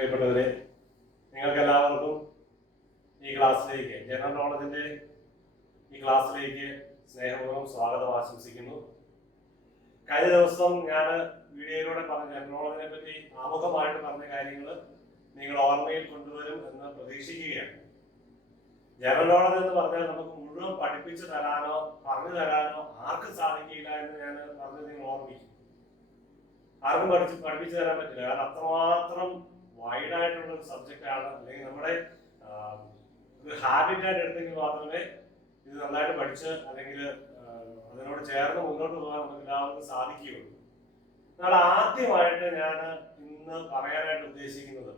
പ്രിയപ്പെട്ടവരെ, നിങ്ങൾക്ക് എല്ലാവർക്കും ഈ ക്ലാസ്സിലേക്ക് ജനറൽ നോളജിന്റെ ഈ ക്ലാസ്സിലേക്ക് സ്നേഹപൂർവ്വം സ്വാഗതം ആശംസിക്കുന്നു. കഴിഞ്ഞ ദിവസം ഞാൻ വീഡിയോയിലൂടെ പറഞ്ഞ ജനറൽ നോളജിനെ പറ്റി ആമുഖമായിട്ട് പറഞ്ഞ കാര്യങ്ങൾ നിങ്ങൾ ഓർമ്മയിൽ കൊണ്ടുവരും എന്ന് പ്രതീക്ഷിക്കുകയാണ്. ജനറൽ നോളജ് എന്ന് പറഞ്ഞാൽ നമുക്ക് മുഴുവൻ പഠിപ്പിച്ചു തരാനോ പറഞ്ഞു തരാനോ ആർക്കും സാധിക്കില്ല എന്ന് ഞാൻ പറഞ്ഞത് നിങ്ങൾ ഓർമ്മിക്കും. ആർക്കും പഠിപ്പിച്ചു തരാൻ പറ്റില്ല, കാരണം അത്രമാത്രം വൈഡ് ആയിട്ടുള്ള ഒരു സബ്ജക്റ്റ് ആണ്. അല്ലെങ്കിൽ നമ്മുടെ ഒരു ഹാബിറ്റായിട്ട് എടുത്തെങ്കിൽ മാത്രമേ ഇത് നന്നായിട്ട് പഠിച്ച് അല്ലെങ്കിൽ അതിനോട് ചേർന്ന് മുന്നോട്ട് പോകാൻ നമുക്ക് എല്ലാവർക്കും സാധിക്കുകയുള്ളൂ. എന്നാൽ ആദ്യമായിട്ട് ഞാൻ ഇന്ന് പറയാനായിട്ട് ഉദ്ദേശിക്കുന്നത്,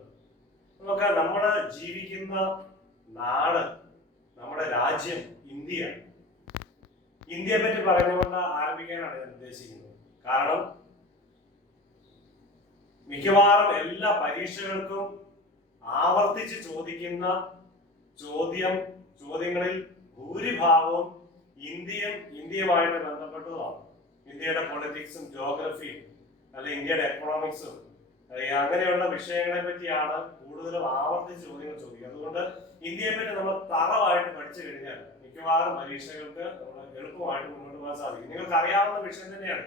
നമുക്ക് നമ്മൾ ജീവിക്കുന്ന നാട്, നമ്മുടെ രാജ്യം ഇന്ത്യയാണ്. ഇന്ത്യയെ പറ്റി പറഞ്ഞുകൊണ്ട് ആരംഭിക്കാനാണ് ഞാൻ ഉദ്ദേശിക്കുന്നത്. കാരണം മിക്കവാറും എല്ലാ പരീക്ഷകൾക്കും ആവർത്തിച്ച് ചോദിക്കുന്ന ചോദ്യങ്ങളിൽ ഭൂരിഭാഗവും ഇന്ത്യയുമായിട്ട് ബന്ധപ്പെട്ടതാണ്. ഇന്ത്യയുടെ പൊളിറ്റിക്സും ജോഗ്രഫിയും അല്ലെങ്കിൽ ഇന്ത്യയുടെ എക്കണോമിക്സും അങ്ങനെയുള്ള വിഷയങ്ങളെ പറ്റിയാണ് കൂടുതലും ആവർത്തിച്ച് ചോദ്യങ്ങൾ ചോദിക്കുക. അതുകൊണ്ട് ഇന്ത്യയെ പറ്റി നമ്മൾ തറവായിട്ട് പഠിച്ചു കഴിഞ്ഞാൽ മിക്കവാറും പരീക്ഷകൾക്ക് നമ്മൾ എളുപ്പമായിട്ട് മുന്നോട്ട് പോകാൻ സാധിക്കും. നിങ്ങൾക്ക് അറിയാവുന്ന വിഷയം തന്നെയാണ്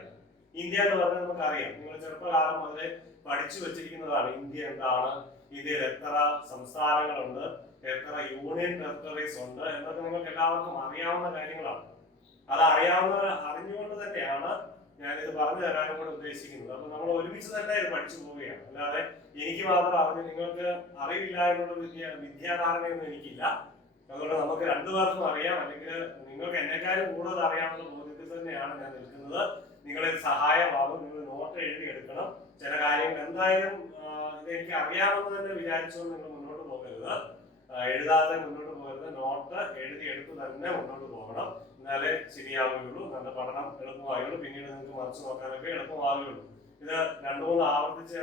ഇന്ത്യ എന്ന് പറഞ്ഞാൽ. നമുക്കറിയാം, നിങ്ങൾ ചെറുപ്പകാലം മുതലേ പഠിച്ചു വെച്ചിരിക്കുന്നതാണ് ഇന്ത്യ എന്താണ്, ഇന്ത്യയിൽ എത്ര സംസ്ഥാനങ്ങളുണ്ട്, എത്ര യൂണിയൻ ടെറിട്ടറീസ് ഉണ്ട് എന്നൊക്കെ നിങ്ങൾക്ക് എല്ലാവർക്കും അറിയാവുന്ന കാര്യങ്ങളാണ്. അത് അറിഞ്ഞുകൊണ്ട് തന്നെയാണ് ഞാനിത് പറഞ്ഞു തരാനും കൂടെ ഉദ്ദേശിക്കുന്നത്. അപ്പൊ നമ്മൾ ഒരുമിച്ച് തന്നെ ഇത് പഠിച്ചു പോവുകയാണ്. അല്ലാതെ എനിക്ക് മാത്രം അറിഞ്ഞ് നിങ്ങൾക്ക് അറിവില്ല എന്നുള്ള വിദ്യാധാരണയൊന്നും എനിക്കില്ല. അതുകൊണ്ട് നമുക്ക് രണ്ടുപേർക്കും അറിയാം, അല്ലെങ്കിൽ നിങ്ങൾക്ക് എന്നെക്കാളും കൂടുതൽ അറിയാമെന്ന ബോധ്യത്തിൽ തന്നെയാണ് ഞാൻ നിൽക്കുന്നത്. നിങ്ങളിൽ സഹായമാകും. നിങ്ങൾ നോട്ട് എഴുതി എടുക്കണം. ചില കാര്യങ്ങൾ എന്തായാലും ഇത് എനിക്ക് അറിയാമെന്ന് തന്നെ വിചാരിച്ചുകൊണ്ട് നിങ്ങൾ മുന്നോട്ട് പോകരുത്, എഴുതാതെ മുന്നോട്ട് പോകരുത്. നോട്ട് എഴുതി എടുത്ത് തന്നെ മുന്നോട്ട് പോകണം. എന്നാലേ ശരിയാവുകയുള്ളൂ, നല്ല പഠനം എളുപ്പമാകുള്ളൂ, പിന്നീട് നിങ്ങൾക്ക് മറിച്ച് നോക്കാനൊക്കെ എളുപ്പമാകുകയുള്ളൂ. ഇത് 2-3 ആവർത്തിച്ച്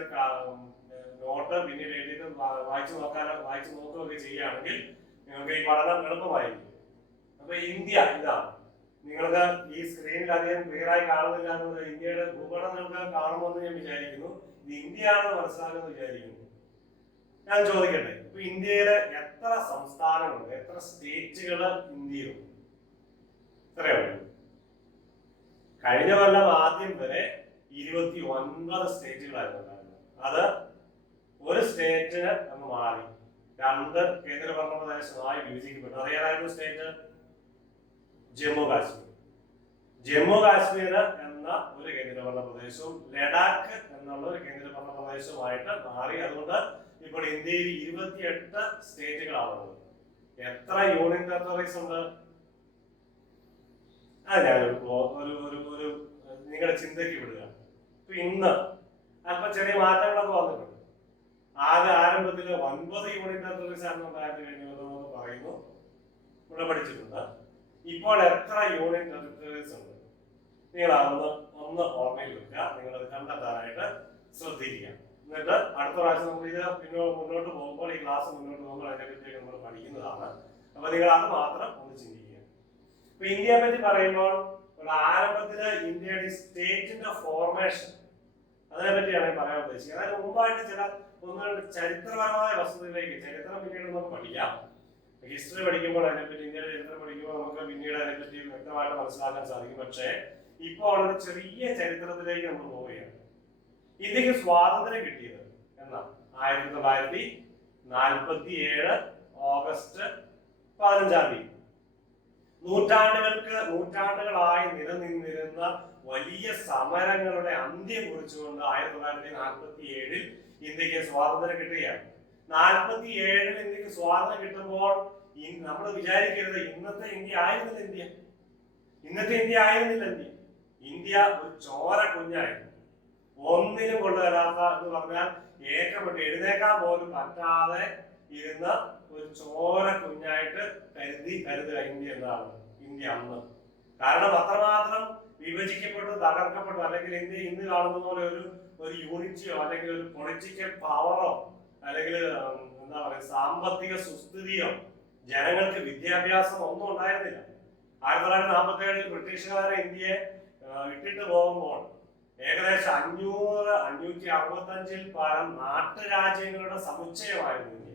നോട്ട് പിന്നീട് എഴുതിയിട്ട് വായിച്ചു നോക്കുകയൊക്കെ ചെയ്യുകയാണെങ്കിൽ നിങ്ങൾക്ക് ഈ പഠനം എളുപ്പമായിരിക്കും. അപ്പൊ ഇന്ത്യ ഇതാണ്. നിങ്ങൾക്ക് ഈ സ്ക്രീനിൽ അധികം ക്ലിയർ ആയി കാണുന്നില്ല എന്നത് ഇന്ത്യയുടെ ഭൂപടം നിങ്ങൾക്ക് കാണുമെന്ന് ഞാൻ വിചാരിക്കുന്നു. ഇത് ഇന്ത്യയാണെന്ന് മനസ്സിലാക്കുമെന്ന് വിചാരിക്കുന്നു. ഞാൻ ചോദിക്കട്ടെ, ഇപ്പൊ ഇന്ത്യയിലെ എത്ര സംസ്ഥാനങ്ങളുണ്ട്, എത്ര സ്റ്റേറ്റുകൾ ഇന്ത്യയിലുണ്ട്? എത്രയുണ്ട്? കഴിഞ്ഞ കൊല്ലം ആദ്യം വരെ 29 സ്റ്റേറ്റുകളായിരുന്നു ഉണ്ടായിരുന്നത്. അത് ഒരു സ്റ്റേറ്റിന് അങ്ങ് മാറി 2 കേന്ദ്രഭരണ പ്രദേശമായി വിഭജിക്കപ്പെട്ടു. അതേതായിരുന്നു സ്റ്റേറ്റ്? ജമ്മു കാശ്മീർ. ജമ്മു കാശ്മീർ എന്ന ഒരു കേന്ദ്രഭരണ പ്രദേശവും ലഡാക്ക് എന്നുള്ള ഒരു കേന്ദ്രഭരണ പ്രദേശവുമായിട്ട് മാറി. അതുകൊണ്ട് ഇപ്പോൾ ഇന്ത്യയിൽ 28 സ്റ്റേറ്റുകളാണുള്ളത്. എത്ര യൂണിയൻ ടെറിട്ടറീസ് ഉണ്ട്? ഞാനൊരു നിങ്ങളുടെ ചിന്തയ്ക്ക് വിടുക. ഇപ്പൊ ഇന്ന് അല്പം ചെറിയ മാറ്റങ്ങളൊക്കെ വന്നിട്ടുണ്ട്. ആരംഭത്തിൽ 9 യൂണിയൻ ടെറിട്ടറീസ് ആണെന്ന് ഉണ്ടായിരുന്നു പറയുന്നു, ഇവിടെ പഠിച്ചിട്ടുണ്ട്. ഇപ്പോൾ എത്ര യൂണിയൻ ടെറിട്ടറീസ് ഉണ്ട്? നിങ്ങൾ ഒന്ന് ഓർമ്മയിൽ വെക്കുക. നിങ്ങളത് കണ്ടെത്താനായിട്ട് ശ്രദ്ധിക്കുക. എന്നിട്ട് അടുത്ത പ്രാവശ്യം നമ്മൾ ഇത് മുന്നോട്ട് പോകുമ്പോൾ, ഈ ക്ലാസ് മുന്നോട്ട് പോകുമ്പോൾ അതിനെപ്പറ്റിയൊക്കെ നമ്മൾ പഠിക്കുന്നതാണ്. അപ്പൊ നിങ്ങൾ അത് മാത്രം ഒന്ന് ചിന്തിക്കുക. ഇപ്പൊ ഇന്ത്യയെ പറ്റി പറയുമ്പോൾ ആരംഭത്തില് ഇന്ത്യയുടെ സ്റ്റേറ്റിന്റെ ഫോർമേഷൻ, അതിനെ പറ്റിയാണ് പറയാൻ ഉദ്ദേശിക്കുന്നത്. അതിന് മുമ്പായിട്ട് ചില ചരിത്രപരമായ വസ്തുതയിലേക്ക്, ചരിത്രം പിന്നീട് നമുക്ക് പഠിക്കാം. ഹിസ്റ്ററി പഠിക്കുമ്പോൾ അതിനെപ്പറ്റി, ഇന്ത്യയുടെ ചരിത്രം പഠിക്കുമ്പോൾ നമുക്ക് പിന്നീട് അതിനെപ്പറ്റി വ്യക്തമായിട്ട് മനസ്സിലാക്കാൻ സാധിക്കും. പക്ഷേ ഇപ്പോൾ ഒരു ചെറിയ ചരിത്രത്തിലേക്ക് നമ്മൾ പോവുകയാണ്. ഇന്ത്യക്ക് സ്വാതന്ത്ര്യം കിട്ടിയത് എന്നാ? 1947 ഓഗസ്റ്റ് 15 നൂറ്റാണ്ടുകളായി നിലനിന്നിരുന്ന വലിയ സമരങ്ങളുടെ അന്ത്യം കുറിച്ചുകൊണ്ട് 1947 ഇന്ത്യക്ക് സ്വാതന്ത്ര്യം കിട്ടുകയാണ്. 47 ഇന്ത്യക്ക് സ്വാതന്ത്ര്യം കിട്ടുമ്പോൾ നമ്മൾ വിചാരിക്കരുത് ഇന്നത്തെ ഇന്ത്യ ആയിരുന്നില്ല. ഇന്ത്യ ഒരു ചോര കുഞ്ഞായിരുന്നു. ഒന്നിനും കൊണ്ടുവരാത്ത എന്ന് പറഞ്ഞാൽ ഏക്കപ്പെട്ട് എഴുന്നേക്കാൻ പോലും പറ്റാതെ ഇരുന്ന ഒരു ചോര കുഞ്ഞായിട്ട് കരുതുക ഇന്ത്യ അന്ന്. കാരണം അത്രമാത്രം വിഭജിക്കപ്പെട്ടു, തകർക്കപ്പെട്ടു. അല്ലെങ്കിൽ ഇന്ത്യ ഇന്ന് കാണുന്ന പോലെ ഒരു യൂണിറ്റിയോ അല്ലെങ്കിൽ ഒരു പൊളിറ്റിക്കൽ പവറോ അല്ലെങ്കിൽ എന്താ പറയുക സാമ്പത്തിക സുസ്ഥിതിയോ ജനങ്ങൾക്ക് വിദ്യാഭ്യാസം ഒന്നും ഉണ്ടായിരുന്നില്ല. 1947 ബ്രിട്ടീഷുകാരെ ഇന്ത്യയെ ഇട്ടിട്ട് പോകുമ്പോൾ ഏകദേശം 565 പരം നാട്ടുരാജ്യങ്ങളുടെ സമുച്ചയമായിരുന്നു ഇന്ത്യ.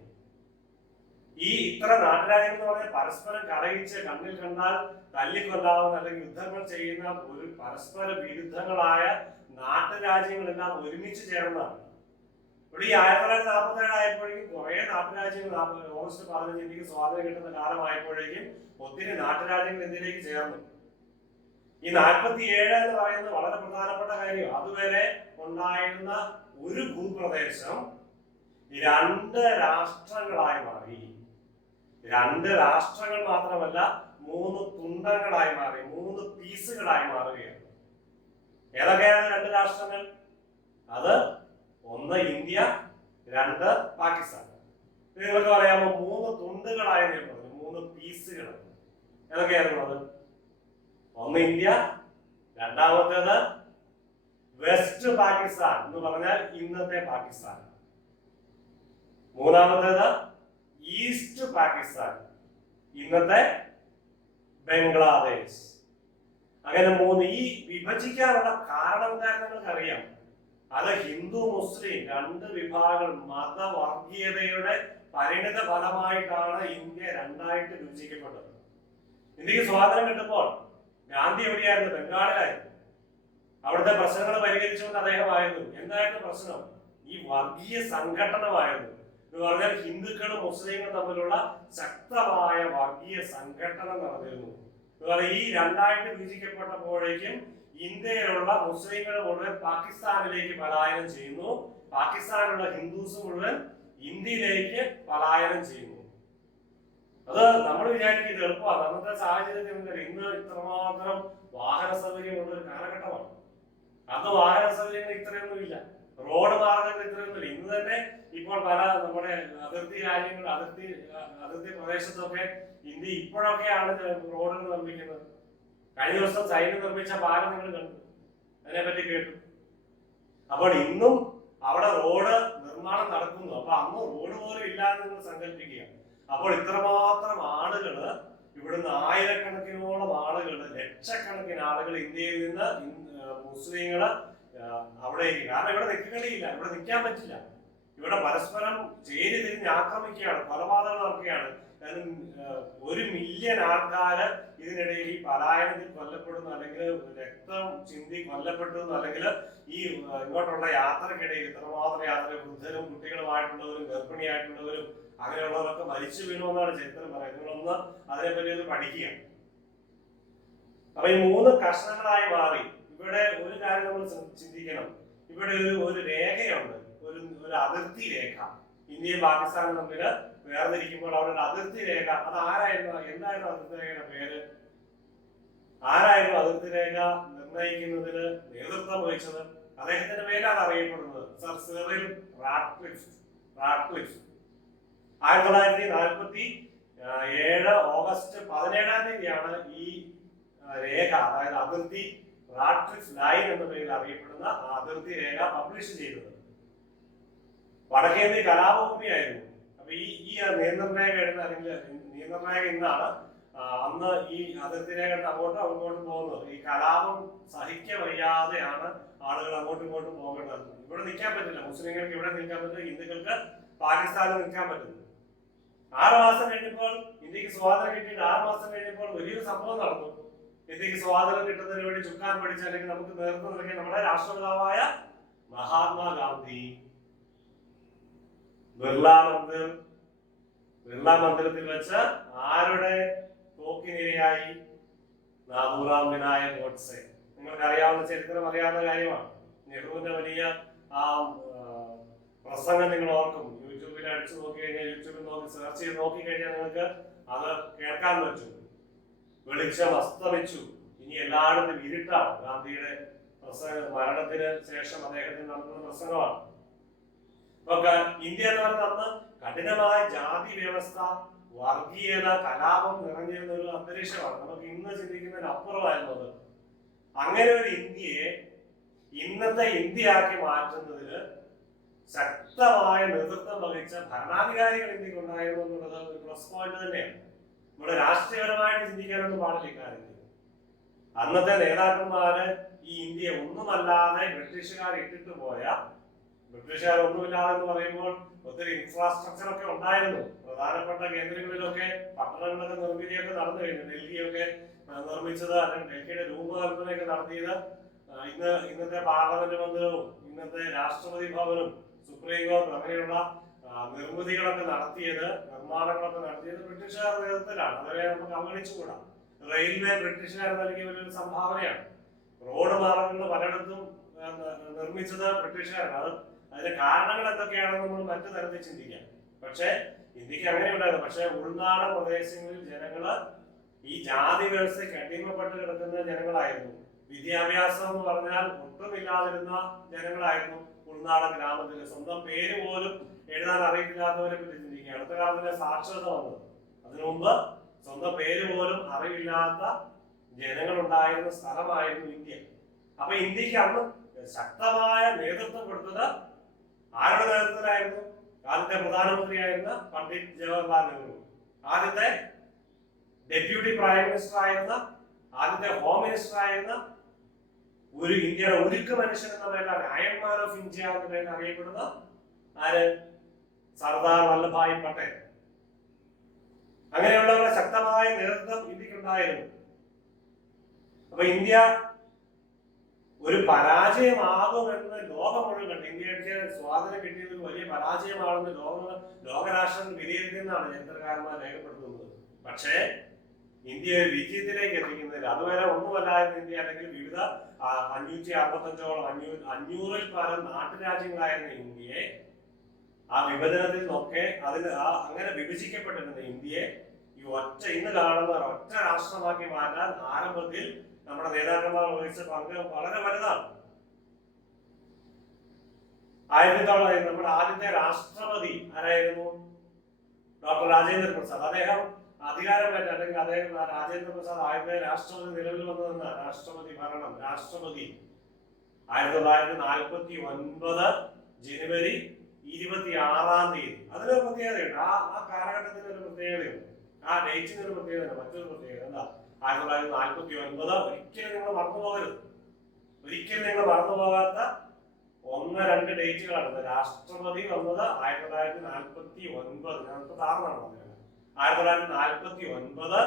ഈ ഇത്ര നാട്ടുരാജ്യങ്ങൾ എന്ന് പറഞ്ഞാൽ പരസ്പരം കലഹിച്ച് കണ്ണിൽ കണ്ടാൽ തല്ലിക്കൊല്ലാവുന്ന അല്ലെങ്കിൽ യുദ്ധങ്ങൾ ചെയ്യുന്ന ഒരു പരസ്പര വിരുദ്ധങ്ങളായ നാട്ടുരാജ്യങ്ങളെല്ലാം ഒരുമിച്ച് ചേർന്നതാണ്. ഇവിടെ ഈ 1947 ആയപ്പോഴേക്കും കുറെ നാട്ടുരാജ്യങ്ങൾ, ഓഗസ്റ്റ് 15 ഇന്ത്യക്ക് സ്വാതന്ത്ര്യം കിട്ടുന്ന കാലമായപ്പോഴേക്കും ഒത്തിരി നാട്ടുരാജ്യങ്ങൾ ഇന്ത്യയിലേക്ക് ചേർന്നു. ഈ 47 എന്ന് പറയുന്നത് വളരെ പ്രധാനപ്പെട്ട കാര്യം. അതുവരെ ഉണ്ടായിരുന്ന ഒരു ഭൂപ്രദേശം 2 രാഷ്ട്രങ്ങളായി മാറി. 2 രാഷ്ട്രങ്ങൾ മാത്രമല്ല, 3 തുണ്ടങ്ങളായി മാറി, 3 പീസുകളായി മാറുകയാണ്. ഏതൊക്കെയാണ് 2 രാഷ്ട്രങ്ങൾ? അത് 1 ഇന്ത്യ, 2 പാകിസ്ഥാൻ. നിങ്ങൾക്ക് പറയാമോ 3 തുണ്ടുകളായി ഞാൻ പറഞ്ഞു, 3 പീസുകൾ ഏതൊക്കെയായിരുന്നു അത്? 1 ഇന്ത്യ, രണ്ടാമത്തേത് വെസ്റ്റ് പാകിസ്ഥാൻ എന്ന് പറഞ്ഞാൽ ഇന്നത്തെ പാകിസ്ഥാൻ, മൂന്നാമത്തേത് ഈസ്റ്റ് പാകിസ്ഥാൻ, ഇന്നത്തെ ബംഗ്ലാദേശ്. അങ്ങനെ 3. ഈ വിഭജിക്കാനുള്ള കാരണം എന്താണെന്ന് നിങ്ങൾക്ക് അറിയാം. അത് ഹിന്ദു മുസ്ലിം 2 വിഭാഗങ്ങൾ മതവർഗീയതയുടെ പരിണിത ഫലമായിട്ടാണ് ഇന്ത്യ 2ആയിട്ട് വിഭജിക്കപ്പെട്ടത്. ഇന്ത്യക്ക് സ്വാതന്ത്ര്യം കിട്ടുമ്പോൾ ഗാന്ധി എവിടെയായിരുന്നു? ബംഗാളിലായിരുന്നു. അവിടുത്തെ പ്രശ്നങ്ങൾ പരിഹരിച്ചുകൊണ്ട് അദ്ദേഹമായിരുന്നു. എന്തായിരുന്നു പ്രശ്നം? ഈ വർഗീയ സംഘടനമായിരുന്നു. എന്ന് പറഞ്ഞാൽ ഹിന്ദുക്കളും മുസ്ലിങ്ങളും തമ്മിലുള്ള ശക്തമായ വർഗീയ സംഘടന നടന്നിരുന്നു. ഈ 2ആയിട്ട് വിഭജിക്കപ്പെട്ടപ്പോഴേക്കും ഇന്ത്യയിലുള്ള മുസ്ലിങ്ങൾ മുഴുവൻ പാകിസ്ഥാനിലേക്ക് പലായനം ചെയ്യുന്നു, പാകിസ്ഥാനിലുള്ള ഹിന്ദുസ് മുഴുവൻ ഇന്ത്യയിലേക്ക് പലായനം ചെയ്യുന്നു. അത് നമ്മൾ വിചാരിക്കും ഇത് എളുപ്പമാണ്. അന്നത്തെ സാഹചര്യത്തിൽ ഇന്ന് ഇത്രമാത്രം വാഹന സൗകര്യമുള്ള ഒരു കാലഘട്ടമാണ്. അന്ന് വാഹന സൗകര്യങ്ങൾ ഇത്രയൊന്നും ഇല്ല, റോഡ് മാർഗങ്ങൾ ഇത്രയൊന്നുമില്ല. ഇന്ന് തന്നെ ഇപ്പോൾ പല നമ്മുടെ അതിർത്തി രാജ്യങ്ങൾ, അതിർത്തി പ്രദേശത്തൊക്കെ ഇന്ത്യ ഇപ്പോഴൊക്കെയാണ് റോഡുകൾ നിർമ്മിക്കുന്നത്. കഴിഞ്ഞ ദിവസം സൈന്യം നിർമ്മിച്ച പാലം നിങ്ങൾ കണ്ടു, അതിനെപ്പറ്റി കേട്ടു. അപ്പോൾ ഇന്നും അവിടെ റോഡ് നിർമ്മാണം നടക്കുന്നു. അപ്പൊ അന്ന് റോഡ് പോലും ഇല്ലാന്ന് നിങ്ങൾ സങ്കല്പിക്കുക. അപ്പോൾ ഇത്രമാത്രം ആളുകള്, ഇവിടുന്ന് ആയിരക്കണക്കിനോളം ആളുകള്, ലക്ഷക്കണക്കിന് ആളുകൾ ഇന്ത്യയിൽ നിന്ന് മുസ്ലിങ്ങള് അവിടേക്ക്, കാരണം ഇവിടെ നിൽക്കുകയില്ല, ഇവിടെ നിൽക്കാൻ പറ്റില്ല. ഇവിടെ പരസ്പരം ചേരി തിരിഞ്ഞ് ആക്രമിക്കുകയാണ്, കൊലപാതകം നടക്കുകയാണ്. 1 മില്യൺ ആൾക്കാര് ഇതിനിടയിൽ ഈ പലായനത്തിൽ കൊല്ലപ്പെടുന്നു, അല്ലെങ്കിൽ രക്തം ചിന്തി കൊല്ലപ്പെട്ടു, അല്ലെങ്കിൽ ഈ ഇങ്ങോട്ടുള്ള യാത്രക്കിടയിൽ ഇത്രമാത്രം യാത്ര, വൃദ്ധരും കുട്ടികളുമായിട്ടുള്ളവരും ഗർഭിണിയായിട്ടുള്ളവരും അങ്ങനെയുള്ളവരൊക്കെ മരിച്ചു വീണുവെന്നാണ് ചരിത്രം പറയുന്നത്. നിങ്ങളൊന്ന് അതിനെപ്പറ്റി ഒന്ന് പഠിക്കുക. അപ്പൊ ഈ 3 കഷ്ണങ്ങളായി മാറി. ഇവിടെ ഒരു കാര്യം നമ്മൾ ചിന്തിക്കണം. ഇവിടെ ഒരു രേഖയുണ്ട്, ഒരു അതിർത്തി രേഖ. ഇന്ത്യയും പാകിസ്ഥാനും തമ്മിൽ വേർതിരിക്കുമ്പോൾ അവിടെ ഒരു അതിർത്തി രേഖ. അത് ആരായിരുന്നു? എന്തായിരുന്നു അതിർത്തി രേഖയുടെ പേര്? ആരായിരുന്നു അതിർത്തി രേഖ നിർണയിക്കുന്നതിന് നേതൃത്വം വഹിച്ചത്? അദ്ദേഹത്തിന്റെ പേരാണ് അറിയപ്പെടുന്നത് സർ സിറിൽ റാഡ്ക്ലിഫ്. 1947 ഓഗസ്റ്റ് 17 ഈ രേഖ, അതായത് അതിർത്തി റാഡ്ക്ലിഫ് ലൈൻ എന്ന പേരിൽ അറിയപ്പെടുന്ന അതിർത്തി രേഖ പബ്ലിഷ് ചെയ്തത്. വടക്കേന്ത്യ കലാപഭൂമിയായിരുന്നു. അപ്പൊ ഈ നിയന്ത്രണരേഖ എഴുതുന്ന, അല്ലെങ്കിൽ നിയന്ത്രണരേഖ ഇന്നാണ്. അന്ന് ഈ അതിർത്തി രേഖ അങ്ങോട്ടും പോകുന്നത്. ഈ കലാപം സഹിക്ക വയ്യാതെയാണ് ആളുകൾ അങ്ങോട്ടും ഇങ്ങോട്ടും പോകേണ്ടത്. ഇവിടെ നിൽക്കാൻ പറ്റില്ല, മുസ്ലിങ്ങൾക്ക് ഇവിടെ നിൽക്കാൻ പറ്റില്ല, ഹിന്ദുക്കൾക്ക് പാകിസ്ഥാനിൽ നിൽക്കാൻ പറ്റുന്നു. 6 മാസം കഴിഞ്ഞപ്പോൾ, ഇന്ത്യക്ക് സ്വാതന്ത്ര്യം കിട്ടിയിട്ട് 6 മാസം കഴിഞ്ഞപ്പോൾ വലിയൊരു സംഭവം നടന്നു. ഇന്ത്യക്ക് സ്വാതന്ത്ര്യം കിട്ടുന്നതിന് വേണ്ടി ചുക്കാൻ പിടിച്ച, അല്ലെങ്കിൽ നമുക്ക് നേതൃത്വം നൽകിയ നമ്മുടെ രാഷ്ട്രപിതാവായ മഹാത്മാഗാന്ധി ബിർള മന്ദിരത്തിൽ വെച്ച് ആരുടെ തോക്കിനിരയായി? നാഥൂറാം വിനായക് ഗോഡ്സെ. നിങ്ങൾക്ക് അറിയാവുന്ന ചരിത്രം അറിയാവുന്ന കാര്യമാണ്. നെഹ്റുവിന്റെ വലിയ ആ പ്രസംഗം നിങ്ങൾ ഓർക്കും. യൂട്യൂബിൽ അടിച്ചു നോക്കി കഴിഞ്ഞാൽ, യൂട്യൂബിൽ നോക്കി സെർച്ച് ചെയ്ത് നോക്കി കഴിഞ്ഞാൽ നിങ്ങൾക്ക് അത് കേൾക്കാൻ പറ്റും. വെളിച്ചം അസ്തമിച്ചു, ഇനി എല്ലായിടത്തും ഇരുട്ടാണ്. ഗാന്ധിയുടെ മരണത്തിന് ശേഷം അദ്ദേഹത്തിന് നടത്തുന്ന പ്രസംഗമാണ്. ഇന്ത്യ എന്ന് പറയുന്നത് അന്ന് കഠിനമായ ജാതി വ്യവസ്ഥ, വർഗീയത, കലാപം നിറഞ്ഞിരുന്ന ഒരു അന്തരീക്ഷമാണ്. നമുക്ക് ഇന്ന് ചിന്തിക്കുന്നതിന് അപ്പുറമായിരുന്നു അത്. അങ്ങനെ ഒരു ഇന്ത്യയെ ഇന്നത്തെ ഇന്ത്യയാക്കി മാറ്റുന്നതിന് ശക്തമായ നേതൃത്വം വഹിച്ച ഭരണാധികാരികൾ ഇന്ത്യക്ക് ഉണ്ടായിരുന്നു എന്നുള്ളത് ഒരു പ്ലസ് പോയിന്റ് തന്നെയാണ്. നമ്മുടെ രാഷ്ട്രീയപരമായിട്ട് ചിന്തിക്കാനൊന്നും പാടില്ല ഇക്കാര്യത്തിൽ. അന്നത്തെ നേതാക്കന്മാര് ഈ ഇന്ത്യ ഒന്നുമല്ലാതെ ബ്രിട്ടീഷുകാർ ഇട്ടിട്ട് പോയ, ബ്രിട്ടീഷുകാർ ഒന്നുമില്ലാതെ എന്ന് പറയുമ്പോൾ ഒത്തിരി ഇൻഫ്രാസ്ട്രക്ചർ ഒക്കെ ഉണ്ടായിരുന്നു. പ്രധാനപ്പെട്ട കേന്ദ്രങ്ങളിലൊക്കെ പട്ടണങ്ങളൊക്കെ നിർമ്മിതിയൊക്കെ നടന്നു കഴിഞ്ഞു. ഡൽഹിയൊക്കെ നിർമ്മിച്ചത്, അല്ലെങ്കിൽ ഡൽഹിയുടെ രൂപകൽപ്പനയൊക്കെ നടത്തിയത് ഇന്നത്തെ പാർലമെന്റ് മന്ദിരവും ഇന്നത്തെ രാഷ്ട്രപതി ഭവനും സുപ്രീം കോടതി അങ്ങനെയുള്ള നിർമ്മിതികളൊക്കെ നടത്തിയത്, നിർമ്മാണങ്ങളൊക്കെ നടത്തിയത് ബ്രിട്ടീഷുകാരുടെ നേതൃത്വത്തിലാണ്. അതുവരെ നമുക്ക് അവഗണിച്ചുകൂടാ. റെയിൽവേ ബ്രിട്ടീഷുകാർ നൽകിയ ഒരു സംഭാവനയാണ്. റോഡ് മാർഗങ്ങൾ പലയിടത്തും നിർമ്മിച്ചത് ബ്രിട്ടീഷുകാരാണ്. അതിന്റെ കാരണങ്ങൾ എന്തൊക്കെയാണെന്ന് നമ്മൾ മറ്റു തരത്തിൽ ചിന്തിക്കാം. പക്ഷെ ഇന്ത്യക്ക് അങ്ങനെ ഉണ്ടായിരുന്നു. പക്ഷെ ഉൾനാടൻ പ്രദേശങ്ങളിൽ ജനങ്ങള് ഈ ജാതി വ്യവസ്ഥയ്ക്ക് അടിമപ്പെട്ട് കിടക്കുന്ന ജനങ്ങളായിരുന്നു. വിദ്യാഭ്യാസം എന്ന് പറഞ്ഞാൽ ഒട്ടുമില്ലാതിരുന്ന ജനങ്ങളായിരുന്നു ഉൾനാടൻ ഗ്രാമത്തിൽ. സ്വന്തം പേര് പോലും എഴുതാൻ അറിയില്ലാത്തവരെ പറ്റി ചിന്തിക്കുക. അടുത്ത കാലത്തിലെ സാക്ഷരത വന്നത്. അതിനു മുമ്പ് സ്വന്തം പേര് പോലും അറിവില്ലാത്ത ജനങ്ങൾ ഉണ്ടായിരുന്ന സ്ഥലമായിരുന്നു ഇന്ത്യ. അപ്പൊ ഇന്ത്യക്ക് അന്ന് ശക്തമായ നേതൃത്വം കൊടുത്തത് ആരുടെ നേതൃത്വത്തിലായിരുന്നു? ആദ്യത്തെ പ്രധാനമന്ത്രിയായിരുന്ന പണ്ഡിറ്റ് ജവഹർലാൽ നെഹ്റു, ആദ്യത്തെ ഡെപ്യൂട്ടി പ്രൈം മിനിസ്റ്റർ ആയിരുന്ന, ആദ്യത്തെ ഹോം മിനിസ്റ്റർ ആയിരുന്ന, ഒരു ഇന്ത്യയുടെ ഉരുക്ക് മനുഷ്യൻ എന്ന പേരിൽ, അയൺമാൻ ഓഫ് ഇന്ത്യ എന്ന പേരിൽ അറിയപ്പെടുന്ന ആര്? സർദാർ വല്ലഭായ് പട്ടേൽ. അങ്ങനെയുള്ളവരുടെ ശക്തമായ നേതൃത്വം ഇന്ത്യക്കുണ്ടായിരുന്നു. അപ്പൊ ഇന്ത്യ ഒരു പരാജയമാകുമെന്ന് ലോകം മുഴുവൻ കണ്ടു. ഇന്ത്യക്ക് സ്വാതന്ത്ര്യം കിട്ടിയത് വലിയ പരാജയമാണെന്ന് ലോകരാഷ്ട്രങ്ങൾ വിലയിരുത്തുന്നതാണ് ചരിത്രകാരന്മാർ രേഖപ്പെടുത്തുന്നത്. പക്ഷേ ഇന്ത്യ വിജയത്തിലേക്ക് എത്തിക്കുന്നതിൽ അതുവരെ ഒന്നുമല്ലായിരുന്നു ഇന്ത്യ, അല്ലെങ്കിൽ വിവിധ 565ഓളം 500ൽ പരം നാട്ടുരാജ്യങ്ങളായിരുന്ന ഇന്ത്യയെ, ആ വിഭജനത്തിൽ നിന്നൊക്കെ അങ്ങനെ വിഭജിക്കപ്പെട്ടിരുന്ന ഇന്ത്യയെ ഈ ഇന്ന് കാണുന്ന ഒറ്റ രാഷ്ട്രമാക്കി മാറ്റാൻ ആരംഭത്തിൽ നമ്മുടെ നേതാക്കന്മാർ വഹിച്ച പങ്ക് വളരെ വലുതാണ്. നമ്മുടെ ആദ്യത്തെ രാഷ്ട്രപതി ആരായിരുന്നു? ഡോക്ടർ രാജേന്ദ്ര പ്രസാദ്. അദ്ദേഹം അധികാരമേറ്റ, അല്ലെങ്കിൽ അദ്ദേഹം രാജേന്ദ്ര പ്രസാദ് ആദ്യത്തെ രാഷ്ട്രപതി നിലവിൽ വന്നതെന്ന് രാഷ്ട്രപതി ഭരണം, രാഷ്ട്രപതി 1949 ജനുവരി 26-ാം തീയതി. അതിനൊരു പ്രത്യേകതയുണ്ട്. ആ കാലഘട്ടത്തിന് ഒരു പ്രത്യേകതയുണ്ട്. ആ ഡേറ്റിന് ഒരു പ്രത്യേകത, മറ്റൊരു പ്രത്യേകത എന്താ? 1949. ഒരിക്കലും നിങ്ങൾ മറന്നുപോകരുത്. ഒരിക്കലും നിങ്ങൾ മറന്നുപോകാത്ത 1-2 ഡേറ്റുകളാണ്. രാഷ്ട്രപതി വന്നത് 1949, 46 1949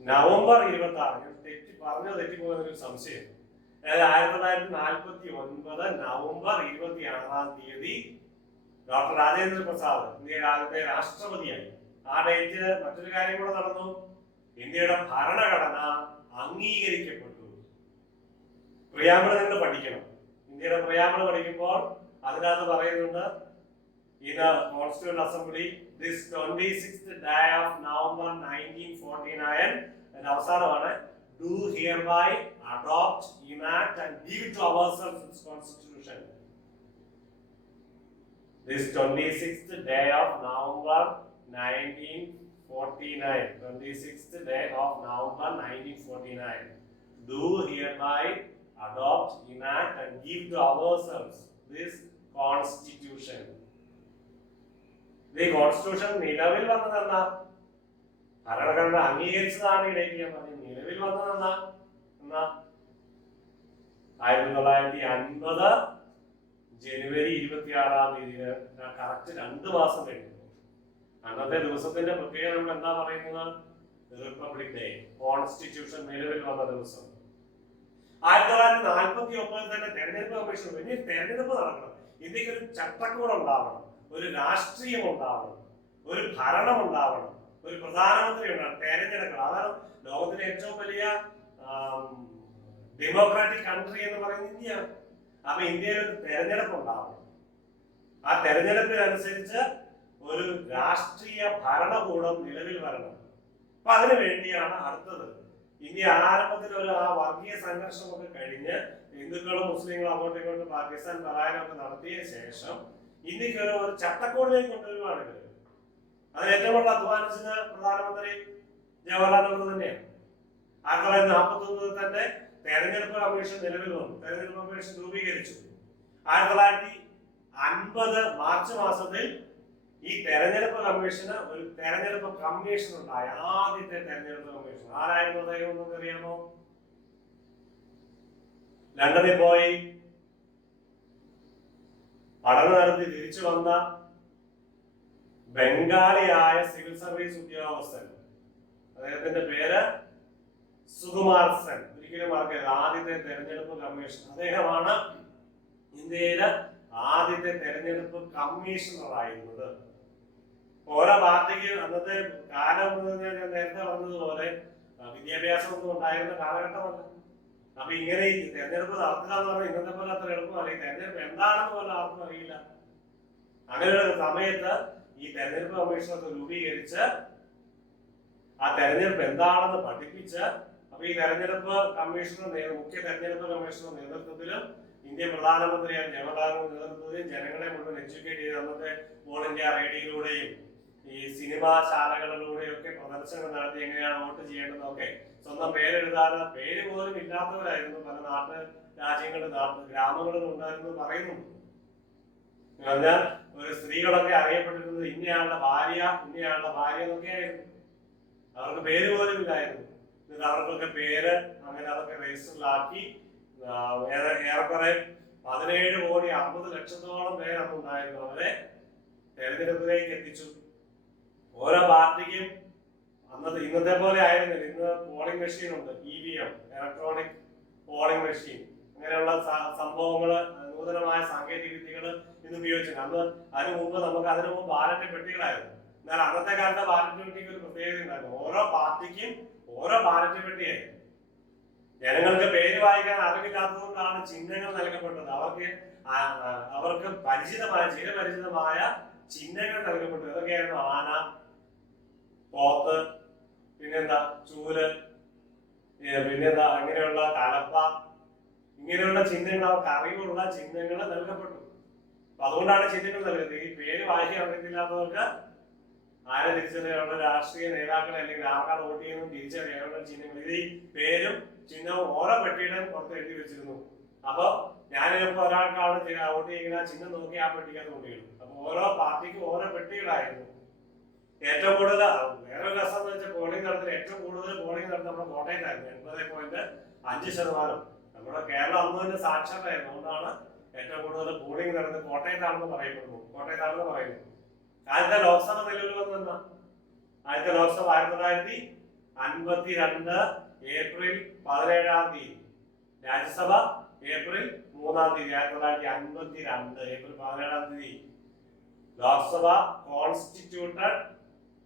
നവംബർ 26. ഞാൻ തെറ്റിപ്പോകുന്നൊരു സംശയം. അതായത് 1949 നവംബർ 26-ാം തീയതി ഡോക്ടർ രാജേന്ദ്ര പ്രസാദ് ഇന്ത്യയുടെ ആദ്യത്തെ രാഷ്ട്രപതിയായി. ആ ഡേറ്റ് മറ്റൊരു കാര്യം കൂടെ നടന്നു. ഇന്ത്യയുടെ ഭരണഘടന അംഗീകരിക്കപ്പെട്ടു. പ്രിയാമ്പിൾ നിങ്ങൾ പഠിക്കണം. ഇന്ത്യയുടെ പ്രിയാമ്പിൾ പഠിക്കുമ്പോൾ അതിനകത്ത് പറയുന്നുണ്ട്, in the Constituent Assembly this 26th day of November 1949 and അവസാനമാണ് do hereby adopt, enact and give to ourselves this constitution. This 26th day of November 1949, 26th day of November 1949, do hereby adopt, enact and give to ourselves this constitution. ഈ constitution നിലവിൽ വന്നതെന്ന, ഭരണഘടന അംഗീകരിച്ചതാണ് ഈ date ഞാൻ പറഞ്ഞു. നിലവിൽ വന്നതെന്ന 1950 ജനുവരി 26-ാം തീയതി. Correct 2 മാസം കഴിഞ്ഞു. അന്നത്തെ ദിവസത്തിന്റെ പ്രത്യേകത നമ്മൾ എന്താ പറയുന്നത്? Republic day. കോൺസ്റ്റിറ്റ്യൂഷൻ നിലവിൽ വന്ന ദിവസം. 1949 തന്നെ തെരഞ്ഞെടുപ്പ് കമ്മീഷൻ. ഇനി തെരഞ്ഞെടുപ്പ് നടക്കണം. ഇന്ത്യക്ക് ഒരു ചട്ടക്കൂട് ഉണ്ടാവണം, ഒരു രാഷ്ട്രീയം ഉണ്ടാവണം, ഒരു ഭരണം ഉണ്ടാവണം, ഒരു പ്രധാനമന്ത്രി ഉണ്ടാവണം, തെരഞ്ഞെടുക്കണം. അതാണ് ലോകത്തിലെ ഏറ്റവും വലിയ ഡെമോക്രാറ്റിക് കൺട്രി എന്ന് പറയുന്നത് ഇന്ത്യയാണ്. അപ്പൊ ഇന്ത്യയിൽ ഒരു തെരഞ്ഞെടുപ്പ് ഉണ്ടാവണം. ആ തെരഞ്ഞെടുപ്പിനനുസരിച്ച് ഒരു രാഷ്ട്രീയ ഭരണകൂടം നിലവിൽ വരണം. അപ്പൊ അതിനു വേണ്ടിയാണ് അടുത്തത്. ഇന്ത്യ ആരംഭത്തിൽ ആ വർഗീയ സംഘർഷമൊക്കെ കഴിഞ്ഞ് ഹിന്ദുക്കളും മുസ്ലിങ്ങളും അങ്ങോട്ടും ഇങ്ങോട്ടും പാകിസ്ഥാൻ പലായനമൊക്കെ നടത്തിയ ശേഷം ഇന്ത്യക്ക് ഒരു ചട്ടക്കൂടിലേക്ക് കൊണ്ടുവരുവാണ് ഇവര്. അത് ഏറ്റവും കൂടുതൽ അധ്വാനിച്ചത് പ്രധാനമന്ത്രി ജവഹർലാൽ നെഹ്റു തന്നെയാണ്. 1949 തന്നെ തെരഞ്ഞെടുപ്പ് കമ്മീഷൻ നിലവിൽ വന്നു. തെരഞ്ഞെടുപ്പ് കമ്മീഷൻ രൂപീകരിച്ചു. 1950 മാർച്ച് മാസത്തിൽ ഈ തെരഞ്ഞെടുപ്പ് കമ്മീഷന് ഒരു തെരഞ്ഞെടുപ്പ് കമ്മീഷൻ ഉണ്ടായി. ആദ്യത്തെ തെരഞ്ഞെടുപ്പ് കമ്മീഷൻ ആരായിരുന്നു? അദ്ദേഹം നിങ്ങൾക്ക് അറിയാമോ? ലണ്ടനിൽ പോയി പഠനം നടത്തി തിരിച്ചു വന്ന ബംഗാളിയായ സിവിൽ സർവീസ് ഉദ്യോഗസ്ഥൻ, അദ്ദേഹത്തിന്റെ പേര് സുകുമാർ സെൻ. ഒരിക്കലും മറക്കരുത്, ആദ്യത്തെ തെരഞ്ഞെടുപ്പ് കമ്മീഷൻ. അദ്ദേഹമാണ് ഇന്ത്യയിലെ ആദ്യത്തെ തെരഞ്ഞെടുപ്പ് കമ്മീഷണർ ആയിരുന്നത്. ഓരോ പാർട്ടിക്ക് അന്നത്തെ കാലം ഞാൻ നേരത്തെ പറഞ്ഞതുപോലെ വിദ്യാഭ്യാസം ഒന്നും ഉണ്ടായിരുന്ന കാലഘട്ടമല്ല. അപ്പൊ ഇങ്ങനെ ഈ തെരഞ്ഞെടുപ്പ് നടത്തുക എന്ന് പറഞ്ഞാൽ ഇന്നത്തെ പോലെ അത്ര എളുപ്പമല്ല. ഈ തെരഞ്ഞെടുപ്പ് എന്താണെന്ന് പോലും ആർക്കും അറിയില്ല. അങ്ങനെ ഒരു സമയത്ത് ഈ തെരഞ്ഞെടുപ്പ് കമ്മീഷനൊക്കെ രൂപീകരിച്ച് ആ തെരഞ്ഞെടുപ്പ് എന്താണെന്ന് പഠിപ്പിച്ച്, അപ്പൊ ഈ തെരഞ്ഞെടുപ്പ് കമ്മീഷണർ, മുഖ്യ തെരഞ്ഞെടുപ്പ് കമ്മീഷണർ നേതൃത്വത്തിലും ഇന്ത്യൻ പ്രധാനമന്ത്രിയായ ജവഹർലാൽ നേതൃത്വത്തിലും ജനങ്ങളെ മുഴുവൻ എഡ്യൂക്കേറ്റ് ചെയ്ത് അന്നത്തെ ഓൾ ഇന്ത്യ റേഡിയോയിലൂടെയും ഈ സിനിമാ ശാലകളിലൂടെയും ഒക്കെ പ്രദർശനം നടത്തി എങ്ങനെയാണ് വോട്ട് ചെയ്യേണ്ടതൊക്കെ. സ്വന്തം പേരെഴുതാതെ, പേര് പോലും ഇല്ലാത്തവരായിരുന്നു പല രാജ്യങ്ങളിൽ ഗ്രാമങ്ങളിൽ ഉണ്ടായിരുന്നു പറയുന്നുണ്ട്. പറഞ്ഞാൽ ഒരു സ്ത്രീകളൊക്കെ അറിയപ്പെട്ടിരുന്നത് ഇന്നയാളുടെ ഭാര്യ എന്നൊക്കെ ആയിരുന്നു. അവർക്ക് പേര് പോലും ഇല്ലായിരുന്നു. എന്നിട്ട് അവർക്കൊക്കെ പേര് അങ്ങനെ അതൊക്കെ രജിസ്റ്ററിലാക്കി ഏറെക്കുറെ 17,50,00,000 പേര് അന്നുണ്ടായിരുന്നു. അവരെ തെരഞ്ഞെടുപ്പിലേക്ക് എത്തിച്ചു. ഓരോ പാർട്ടിക്കും ഇന്നത്തെ പോലെ ആയിരുന്നില്ല. ഇന്ന് പോളിംഗ് മെഷീൻ ഉണ്ട്, EVM, ഇലക്ട്രോണിക് പോളിംഗ് മെഷീൻ. അങ്ങനെയുള്ള സംഭവങ്ങള്, നൂതനമായ സാങ്കേതിക വിദ്യകൾ ഇന്ന് ഉപയോഗിച്ചിട്ടുണ്ട്. അതിനു മുമ്പ് ബാലറ്റ് പെട്ടികളായിരുന്നു. എന്നാൽ അന്നത്തെ കാലത്തെ ബാലറ്റ് പെട്ടിക്ക് ഒരു പ്രത്യേകത ഉണ്ടായിരുന്നു. ഓരോ പാർട്ടിക്കും ഓരോ ബാലറ്റ് പെട്ടിയായിരുന്നു. ജനങ്ങൾക്ക് പേര് വായിക്കാൻ അറിവില്ലാത്തതുകൊണ്ടാണ് ചിഹ്നങ്ങൾ നൽകപ്പെട്ടത്. അവർക്ക് ചിരപരിചിതമായ ചിഹ്നങ്ങൾ നൽകപ്പെട്ടു. അതൊക്കെയായിരുന്നു ആന, പോത്ത്, പിന്നെന്താ ചൂല്, പിന്നെന്താ അങ്ങനെയുള്ള കലപ്പ, ഇങ്ങനെയുള്ള ചിഹ്നങ്ങൾ, അവർക്ക് അറിവുള്ള ചിഹ്നങ്ങൾ നൽകപ്പെട്ടു. അപ്പൊ അതുകൊണ്ടാണ് ചിഹ്നങ്ങൾ നൽകുന്നത്. ഈ പേര് വായിക്കാൻ അറിയത്തില്ലാത്തവർക്ക് ആരെ തിരിച്ചറിയാനുള്ള രാഷ്ട്രീയ നേതാക്കളെ അല്ലെങ്കിൽ ആർക്കാണ് വോട്ട് ചെയ്യുന്നതും തിരിച്ചറിയാനുള്ള ചിഹ്നങ്ങൾ, ഇത് ഈ പേരും ചിഹ്നവും ഓരോ പെട്ടിയുടെയും പുറത്ത് എഴുതി വെച്ചിരുന്നു. അപ്പൊ ഞാനിപ്പോ ഒരാൾക്കാണ് വോട്ട് ചെയ്യുന്ന ചിഹ്നം നോക്കി ആ പെട്ടിക്കകത്ത് വോട്ട് ചെയ്യും. അപ്പൊ ഓരോ പാർട്ടിക്കും ഓരോ പെട്ടികളായിരുന്നു. ഏറ്റവും കൂടുതൽ വേറെ രസം എന്ന് വെച്ചാൽ പോളിംഗ് നടത്തുന്നത് ഏറ്റവും കൂടുതൽ പോളിംഗ് നടത്തുന്നത് നമ്മുടെ കോട്ടയത്തായിരുന്നു. 80.5%. നമ്മുടെ കേരളം അന്ന് തന്നെ സാക്ഷരതായിരുന്നു. അതുകൊണ്ടാണ് ഏറ്റവും കൂടുതൽ പോളിംഗ് നടന്നത് കോട്ടയത്താണെന്ന് പറയുന്നത്. ആദ്യത്തെ ലോക്സഭ നിലവിൽ വന്നെന്ന ആദ്യത്തെ Lok Sabha 1952 April 17. Rajya Sabha April 3. 1952 April 17. Lok Sabha constituted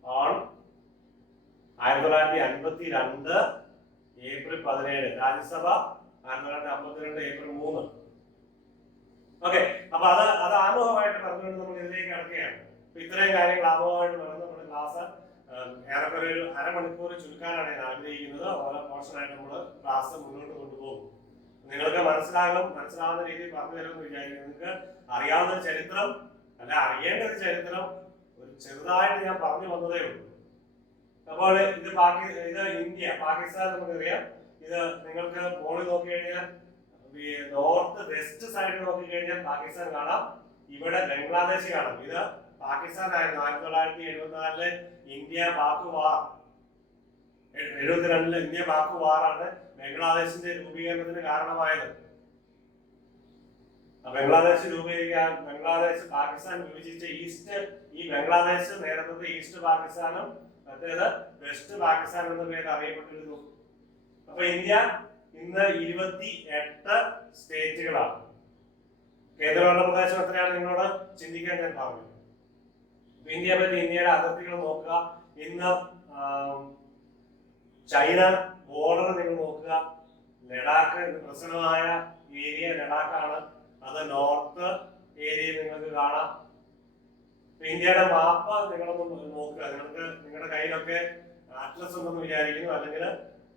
on 1952 April 17. Rajya Sabha 1952 April 3. Okay, അപ്പൊ അത് ആമുഖമായിട്ട് പറഞ്ഞുകൊണ്ട് നമ്മൾ ഇതിലേക്ക് കിടക്കുകയാണ്. ഇത്രയും കാര്യങ്ങൾ ആമുഖമായിട്ട് പറഞ്ഞ് നമ്മുടെ ക്ലാസ് ഏറെക്കുറെ ഒരു അരമണിക്കൂർ ചുരുക്കാനാണ് ഞാൻ ആഗ്രഹിക്കുന്നത്. ഓരോ പോർഷനായിട്ട് നമ്മൾ ക്ലാസ് മുന്നോട്ട് കൊണ്ടുപോകും. നിങ്ങൾക്ക് മനസ്സിലാവുന്ന രീതിയിൽ പറഞ്ഞു തരുമെന്ന് വിചാരിക്കുന്നു. നിങ്ങൾക്ക് അറിയാവുന്ന ചരിത്രം അല്ല, അറിയേണ്ട ഒരു ചരിത്രം ഒരു ചെറുതായിട്ട് ഞാൻ പറഞ്ഞു വന്നതേ ഉള്ളൂ. അപ്പോൾ ഇത് ഇന്ത്യ, പാകിസ്ഥാൻ നമുക്കറിയാം. ഇത് നിങ്ങൾക്ക് ഫോണിൽ നോക്കി കഴിഞ്ഞാൽ നോർത്ത് വെസ്റ്റ് സൈഡ് നോക്കി കഴിഞ്ഞാൽ പാകിസ്ഥാൻ കാണാം. ഇവിടെ ബംഗ്ലാദേശ് കാണാം. ഇത് പാകിസ്ഥാൻ ആയിരുന്നു. 1974 ഇന്ത്യ പാക് വാർ, 72 ഇന്ത്യ പാക് വാറാണ് ബംഗ്ലാദേശിന്റെ രൂപീകരണത്തിന് കാരണമായത്. ബംഗ്ലാദേശ് പാകിസ്ഥാൻ വിഭജിച്ച ഈ ബംഗ്ലാദേശ് നേരത്തെ ഈസ്റ്റ് പാകിസ്ഥാനും മറ്റേത് വെസ്റ്റ് പാകിസ്ഥാൻ എന്ന പേര് അറിയപ്പെട്ടിരുന്നു. അപ്പൊ ഇന്ത്യ ഇന്ന് 28 സ്റ്റേറ്റുകളാണ്. കേന്ദ്രഭരണ പ്രദേശം എത്രയാണ് നിങ്ങളോട് ചിന്തിക്കാൻ ഞാൻ പറഞ്ഞു. ഇന്ത്യയെ പറ്റി, ഇന്ത്യയുടെ അതിർത്തികൾ നോക്കുക. ഇന്ന് ചൈന ബോർഡർ നിങ്ങൾ നോക്കുക. ലഡാക്ക് പ്രശ്നമായ ഏരിയ ലഡാക്കാണ്. അത് നോർത്ത് ഏരിയയിൽ നിങ്ങൾക്ക് കാണാം. ഇന്ത്യയുടെ മാപ്പ് നിങ്ങളൊന്ന് നോക്കുക. നിങ്ങളുടെ കയ്യിലൊക്കെ അറ്റ്ലസ് ഉണ്ടെന്ന് വിചാരിക്കുന്നു, അല്ലെങ്കിൽ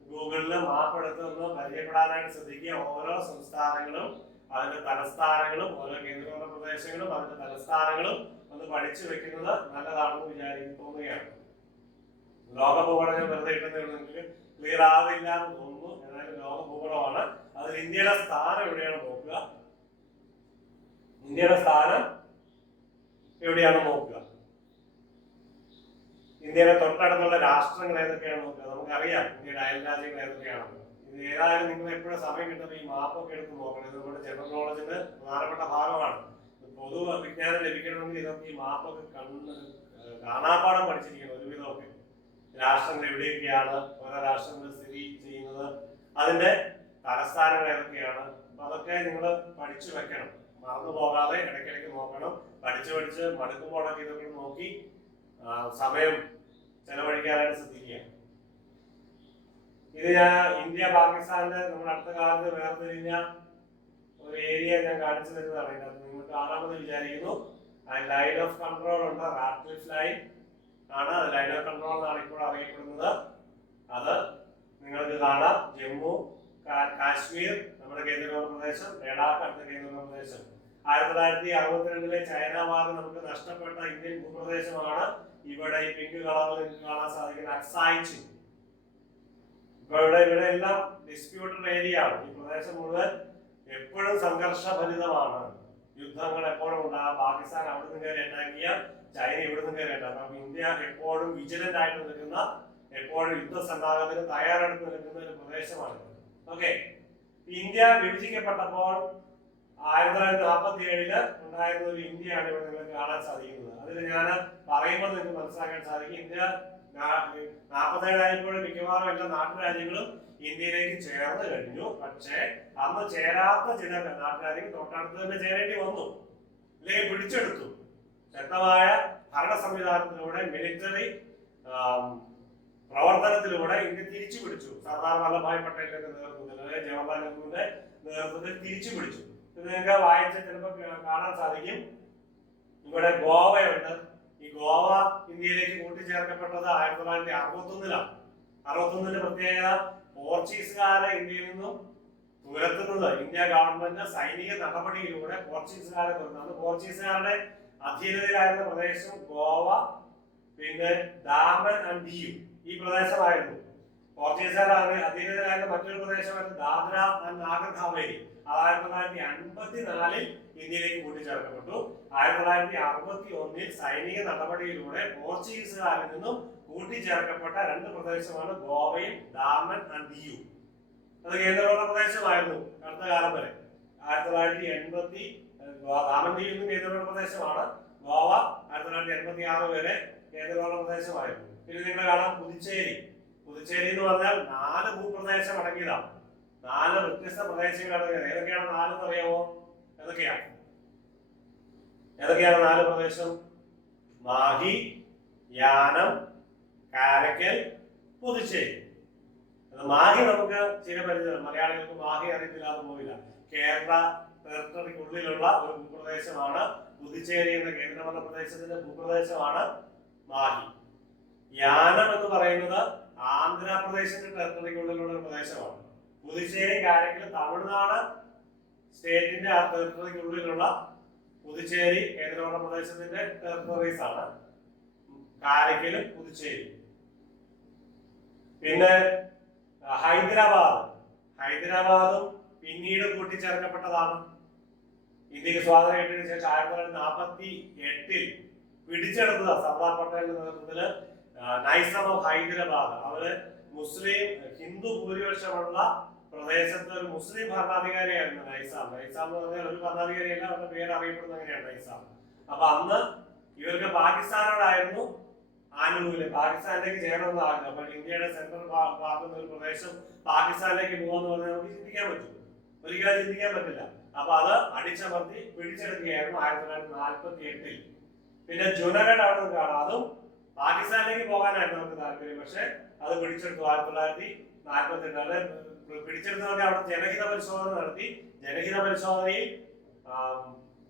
ഗൂഗിളിൽ മാപ്പ് എടുത്തൊന്ന് പരിചയപ്പെടാനായിട്ട് ശ്രദ്ധിക്കുക. ഓരോ സംസ്ഥാനങ്ങളും അതിന്റെ തലസ്ഥാനങ്ങളും ഓരോ കേന്ദ്രഭരണ പ്രദേശങ്ങളും അതിന്റെ തലസ്ഥാനങ്ങളും ഒന്ന് പഠിച്ചു വെക്കുന്നത് നല്ലതാണെന്ന് തോന്നുകയാണ്. ലോക ഭൂപടം ഞാൻ വെറുതെ ഇട്ടെന്നേ ഉള്ളൂ, നിങ്ങൾക്ക് ക്ലിയർ ആവില്ല എന്ന് തോന്നുന്നു. ഏതായാലും ലോക ഭൂപടമാണ്. അതിൽ ഇന്ത്യയുടെ സ്ഥാനം എവിടെയാണ് നോക്കുക. ഇന്ത്യയുടെ സ്ഥാനം എവിടെയാണ് നോക്കുക. ഇന്ത്യയുടെ തൊട്ടടുത്തുള്ള രാഷ്ട്രങ്ങൾ ഏതൊക്കെയാണ് നോക്കുക. നമുക്കറിയാം ഇന്ത്യയുടെ അയൽ രാജ്യങ്ങൾ ഏതൊക്കെയാണെന്ന്. ഏതായാലും നിങ്ങൾ എപ്പോഴും സമയം കിട്ടുമ്പോൾ ഈ മാപ്പൊക്കെ എടുത്ത് നോക്കണം. ഇത് നമ്മുടെ ജനറൽ നോളജിന്റെ പ്രധാനപ്പെട്ട ഭാഗമാണ്. പൊതു വിജ്ഞാനം ലഭിക്കണമെങ്കിൽ ഇതൊക്കെ ഈ മാപ്പൊക്കെ കാണാപ്പാടം പഠിച്ചിരിക്കണം ഒരുവിധമൊക്കെ. രാഷ്ട്രങ്ങൾ എവിടെയൊക്കെയാണ്, ഓരോ രാഷ്ട്രങ്ങൾ സ്ഥിതി ചെയ്യുന്നത്, അതിന്റെ തലസ്ഥാനങ്ങൾ ഏതൊക്കെയാണ്, അപ്പൊ അതൊക്കെ നിങ്ങൾ പഠിച്ചു വെക്കണം. മറന്നു പോകാതെ ഇടയ്ക്കിടയ്ക്ക് നോക്കണം. പഠിച്ച് മടുക്കുമ്പോഴൊക്കെ ഇതൊക്കെ നോക്കി സമയം ചെലവഴിക്കാനായിട്ട് ശ്രദ്ധിക്കുക. ഇത് ഞാൻ ഇന്ത്യ പാകിസ്ഥാന്റെ നമ്മുടെ അടുത്ത കാലത്ത് വേർതിരിഞ്ഞ ഒരു ഏരിയ ഞാൻ കാണിച്ചു തരുന്നതാണ്. ഇതിനകത്ത് നിങ്ങൾ കാണാമെന്ന് വിചാരിക്കുന്നു. ലൈൻ ഓഫ് കൺട്രോൾ ഉണ്ട്, റാഡ്ക്ലിഫ് ലൈൻ ആണ്. ലൈൻ ഓഫ് കൺട്രോൾ എന്നാണ് ഇപ്പോൾ അറിയപ്പെടുന്നത്. അത് നിങ്ങൾക്ക് കാണാം. ജമ്മു, കാശ്മീർ നമ്മുടെ കേന്ദ്രഭരണ പ്രദേശം, ലഡാക്ക് അടുത്ത കേന്ദ്രഭരണ പ്രദേശം. 1962 ചൈന വാർ നമുക്ക് നഷ്ടപ്പെട്ട ഇന്ത്യൻ ഭൂപ്രദേശമാണ് ഇവിടെ ഈ പിങ്ക് കളറിൽ നിങ്ങൾക്ക് കാണാൻ സാധിക്കുന്ന അക്സായ് ചിൻ. ഇപ്പൊ ഇവിടെ എല്ലാം ഡിസ്പ്യൂട്ടഡ് ഏരിയ ആണ്. ഈ പ്രദേശം മുഴുവൻ എപ്പോഴും സംഘർഷഭരിതമാണ്. യുദ്ധങ്ങൾ എപ്പോഴും ഉണ്ടാകും. പാകിസ്ഥാൻ അവിടെ നിന്ന് കയറി ഉണ്ടാക്കിയ, ചൈന ഇവിടെ നിന്ന് കയറി ഉണ്ടാകും. അപ്പൊ ഇന്ത്യ എപ്പോഴും വിജിലന്റ് ആയിട്ട് നിൽക്കുന്ന, എപ്പോഴും യുദ്ധസന്നാഹത്തിന് തയ്യാറെടുത്ത് നിൽക്കുന്ന ഒരു പ്രദേശമാണ്. ഓക്കെ, ഇന്ത്യ വിഭജിക്കപ്പെട്ടപ്പോൾ 1947 ഉണ്ടായിരുന്ന ഒരു ഇന്ത്യയാണ് ഇവിടെ നിങ്ങൾക്ക് കാണാൻ സാധിക്കുന്നത്. അതിൽ ഞാൻ പറയുമ്പോൾ നിങ്ങൾക്ക് മനസ്സിലാക്കാൻ സാധിക്കും, ഇന്ത്യ 47 ആയപ്പോഴും മിക്കവാറും എല്ലാ നാട്ടുരാജ്യങ്ങളും ഇന്ത്യയിലേക്ക് ചേർന്ന് കഴിഞ്ഞു. പക്ഷേ അന്ന് ചേരാത്ത ചില നാട്ടുരാജ്യങ്ങൾ തൊട്ടടുത്ത് തന്നെ ചേരേണ്ടി വന്നു, അല്ലെങ്കിൽ പിടിച്ചെടുത്തു. ശക്തമായ ഭരണ സംവിധാനത്തിലൂടെ, മിലിറ്ററി പ്രവർത്തനത്തിലൂടെ ഇന്ത്യ തിരിച്ചു പിടിച്ചു. സർദാർ വല്ലഭായ് പട്ടേലിന്റെ നേതൃത്വത്തിൽ, അല്ലെങ്കിൽ ജവഹർലാൽ നെഹ്റുവിന്റെ നേതൃത്വത്തിൽ തിരിച്ചു പിടിച്ചു. ഇത് നിങ്ങൾക്ക് വായിച്ച ചിലപ്പോൾ കാണാൻ സാധിക്കും. ഇവിടെ ഗോവയുണ്ട്. ഈ ഗോവ ഇന്ത്യയിലേക്ക് കൂട്ടിച്ചേർക്കപ്പെട്ടത് 1961-ലാണ്. 61-ന്റെ പ്രത്യേകത, പോർച്ചുഗീസുകാരെ ഇന്ത്യയിൽ നിന്നും തുരത്തുന്നത് ഇന്ത്യ ഗവൺമെന്റ് സൈനിക നടപടിയിലൂടെ പോർച്ചുഗീസുകാരെ തുരത്തുന്നത്. പോർച്ചുഗീസുകാരുടെ അധീനതയിലായിരുന്ന പ്രദേശം ഗോവ, പിന്നെ ദാമൻ ആൻഡ് ദിയു ഈ പ്രദേശമായിരുന്നു. പോർച്ചുഗീസുകാരുടെ അധീനതയിലായിരുന്ന മറ്റൊരു പ്രദേശമായിരുന്നു ദാദ്ര ആൻഡ് നാഗർ ഹവേലി. 1954 ഇന്ത്യയിലേക്ക് കൂട്ടിച്ചേർക്കപ്പെട്ടു. 1961 സൈനിക നടപടിയിലൂടെ പോർച്ചുഗീസുകാരിൽ നിന്നും കൂട്ടിച്ചേർക്കപ്പെട്ട രണ്ട് പ്രദേശമാണ് ഗോവയും ദാമൻ ആൻഡ് ദിയു. അത് കേന്ദ്രഭരണ പ്രദേശമായിരുന്നു അടുത്ത കാലം വരെ. 1980 ദാമൻ ദിയു കേന്ദ്രഭരണ പ്രദേശമാണ്. ഗോവ 1986 വരെ കേന്ദ്രഭരണ പ്രദേശമായിരുന്നു. പിന്നെ നിങ്ങൾ കാണാം പുതുച്ചേരി. പുതുച്ചേരി എന്ന് പറഞ്ഞാൽ 4 ഭൂപ്രദേശം അടങ്ങിയതാണ്. 4 വ്യത്യസ്ത പ്രദേശങ്ങൾ അടങ്ങിയത്. ഏതൊക്കെയാണ് 4 എന്ന് അറിയാമോ? ഏതൊക്കെയാണ് 4 പ്രദേശം? മാഹി, യാനം, കാരക്കൽ, പുതുച്ചേരി. മാഹി നമുക്ക് ചില പരിചയം, മലയാളികൾക്ക് മാഹി അറിയത്തില്ലാതെ പോവില്ല. കേരള ടെറിട്ടറിക്കുള്ളിലുള്ള ഒരു ഭൂപ്രദേശമാണ് പുതുച്ചേരി എന്ന കേന്ദ്രഭരണ പ്രദേശത്തിന്റെ ഭൂപ്രദേശമാണ് മാഹി. യാനം എന്ന് പറയുന്നത് ആന്ധ്രാപ്രദേശിന്റെ ടെറിട്ടറിക്കുള്ളിലുള്ള ഒരു പ്രദേശമാണ്. പുതുച്ചേരി, കാരക്കൽ തമിഴ്നാട് സ്റ്റേറ്റിന്റെ ആ ടെറിട്ടറിക്കുള്ളിലുള്ള പുതുച്ചേരി കേന്ദ്രഭരണ പ്രദേശത്തിന്റെ ടെറിട്ടറീസ് ആണ് കാരക്കലും പുതുച്ചേരി. പിന്നെ ഹൈദരാബാദും പിന്നീട് കൂട്ടിച്ചേർക്കപ്പെട്ടതാണ്. ഇന്ത്യക്ക് സ്വാതന്ത്ര്യം കിട്ടിയതിനു ശേഷം 1948 പിടിച്ചെടുത്തത് സർദാർ പട്ടേലിന്റെ നേതൃത്വത്തില് നൈസം ഓഫ് ഹൈദരാബാദ്. അവര് മുസ്ലിം ഹിന്ദു ഭൂരിപക്ഷമുള്ള പ്രദേശത്ത് ഒരു മുസ്ലിം ഭരണാധികാരിയായിരുന്നു നൈസാം. നൈസാം എന്ന് പറഞ്ഞാൽ ഒരു ഭരണാധികാരിയല്ല, അവരുടെ പേര് അറിയപ്പെടുന്നത് അങ്ങനെയാണ്, നൈസാം. അപ്പൊ അന്ന് ഇവർക്ക് പാകിസ്ഥാനോടായിരുന്നു ആനുകൂല്യം, പാകിസ്ഥാനിലേക്ക് ചേരണമെന്ന് ആഗ്രഹം. അപ്പൊ ഇന്ത്യയുടെ സെൻട്രൽ ഭാഗത്തുന്ന ഒരു പ്രദേശം പാകിസ്ഥാനിലേക്ക് പോകാന്ന് പറഞ്ഞാൽ നമുക്ക് ചിന്തിക്കാൻ പറ്റും? ഒരിക്കലും ചിന്തിക്കാൻ പറ്റില്ല. അപ്പൊ അത് അടിച്ചമർത്തി പിടിച്ചെടുക്കുകയായിരുന്നു 1948. പിന്നെ ജുനഗഡ് അവിടെ നിന്ന് കാണാം. അതും പാകിസ്ഥാനിലേക്ക് പോകാനായിരുന്നു അവർക്ക് താല്പര്യം, പക്ഷെ അത് പിടിച്ചെടുത്തു 1948. പിടിച്ചെടുത്തവരെ അവിടെ ജനഹിത പരിശോധന നടത്തി. ജനഹിത പരിശോധനയിൽ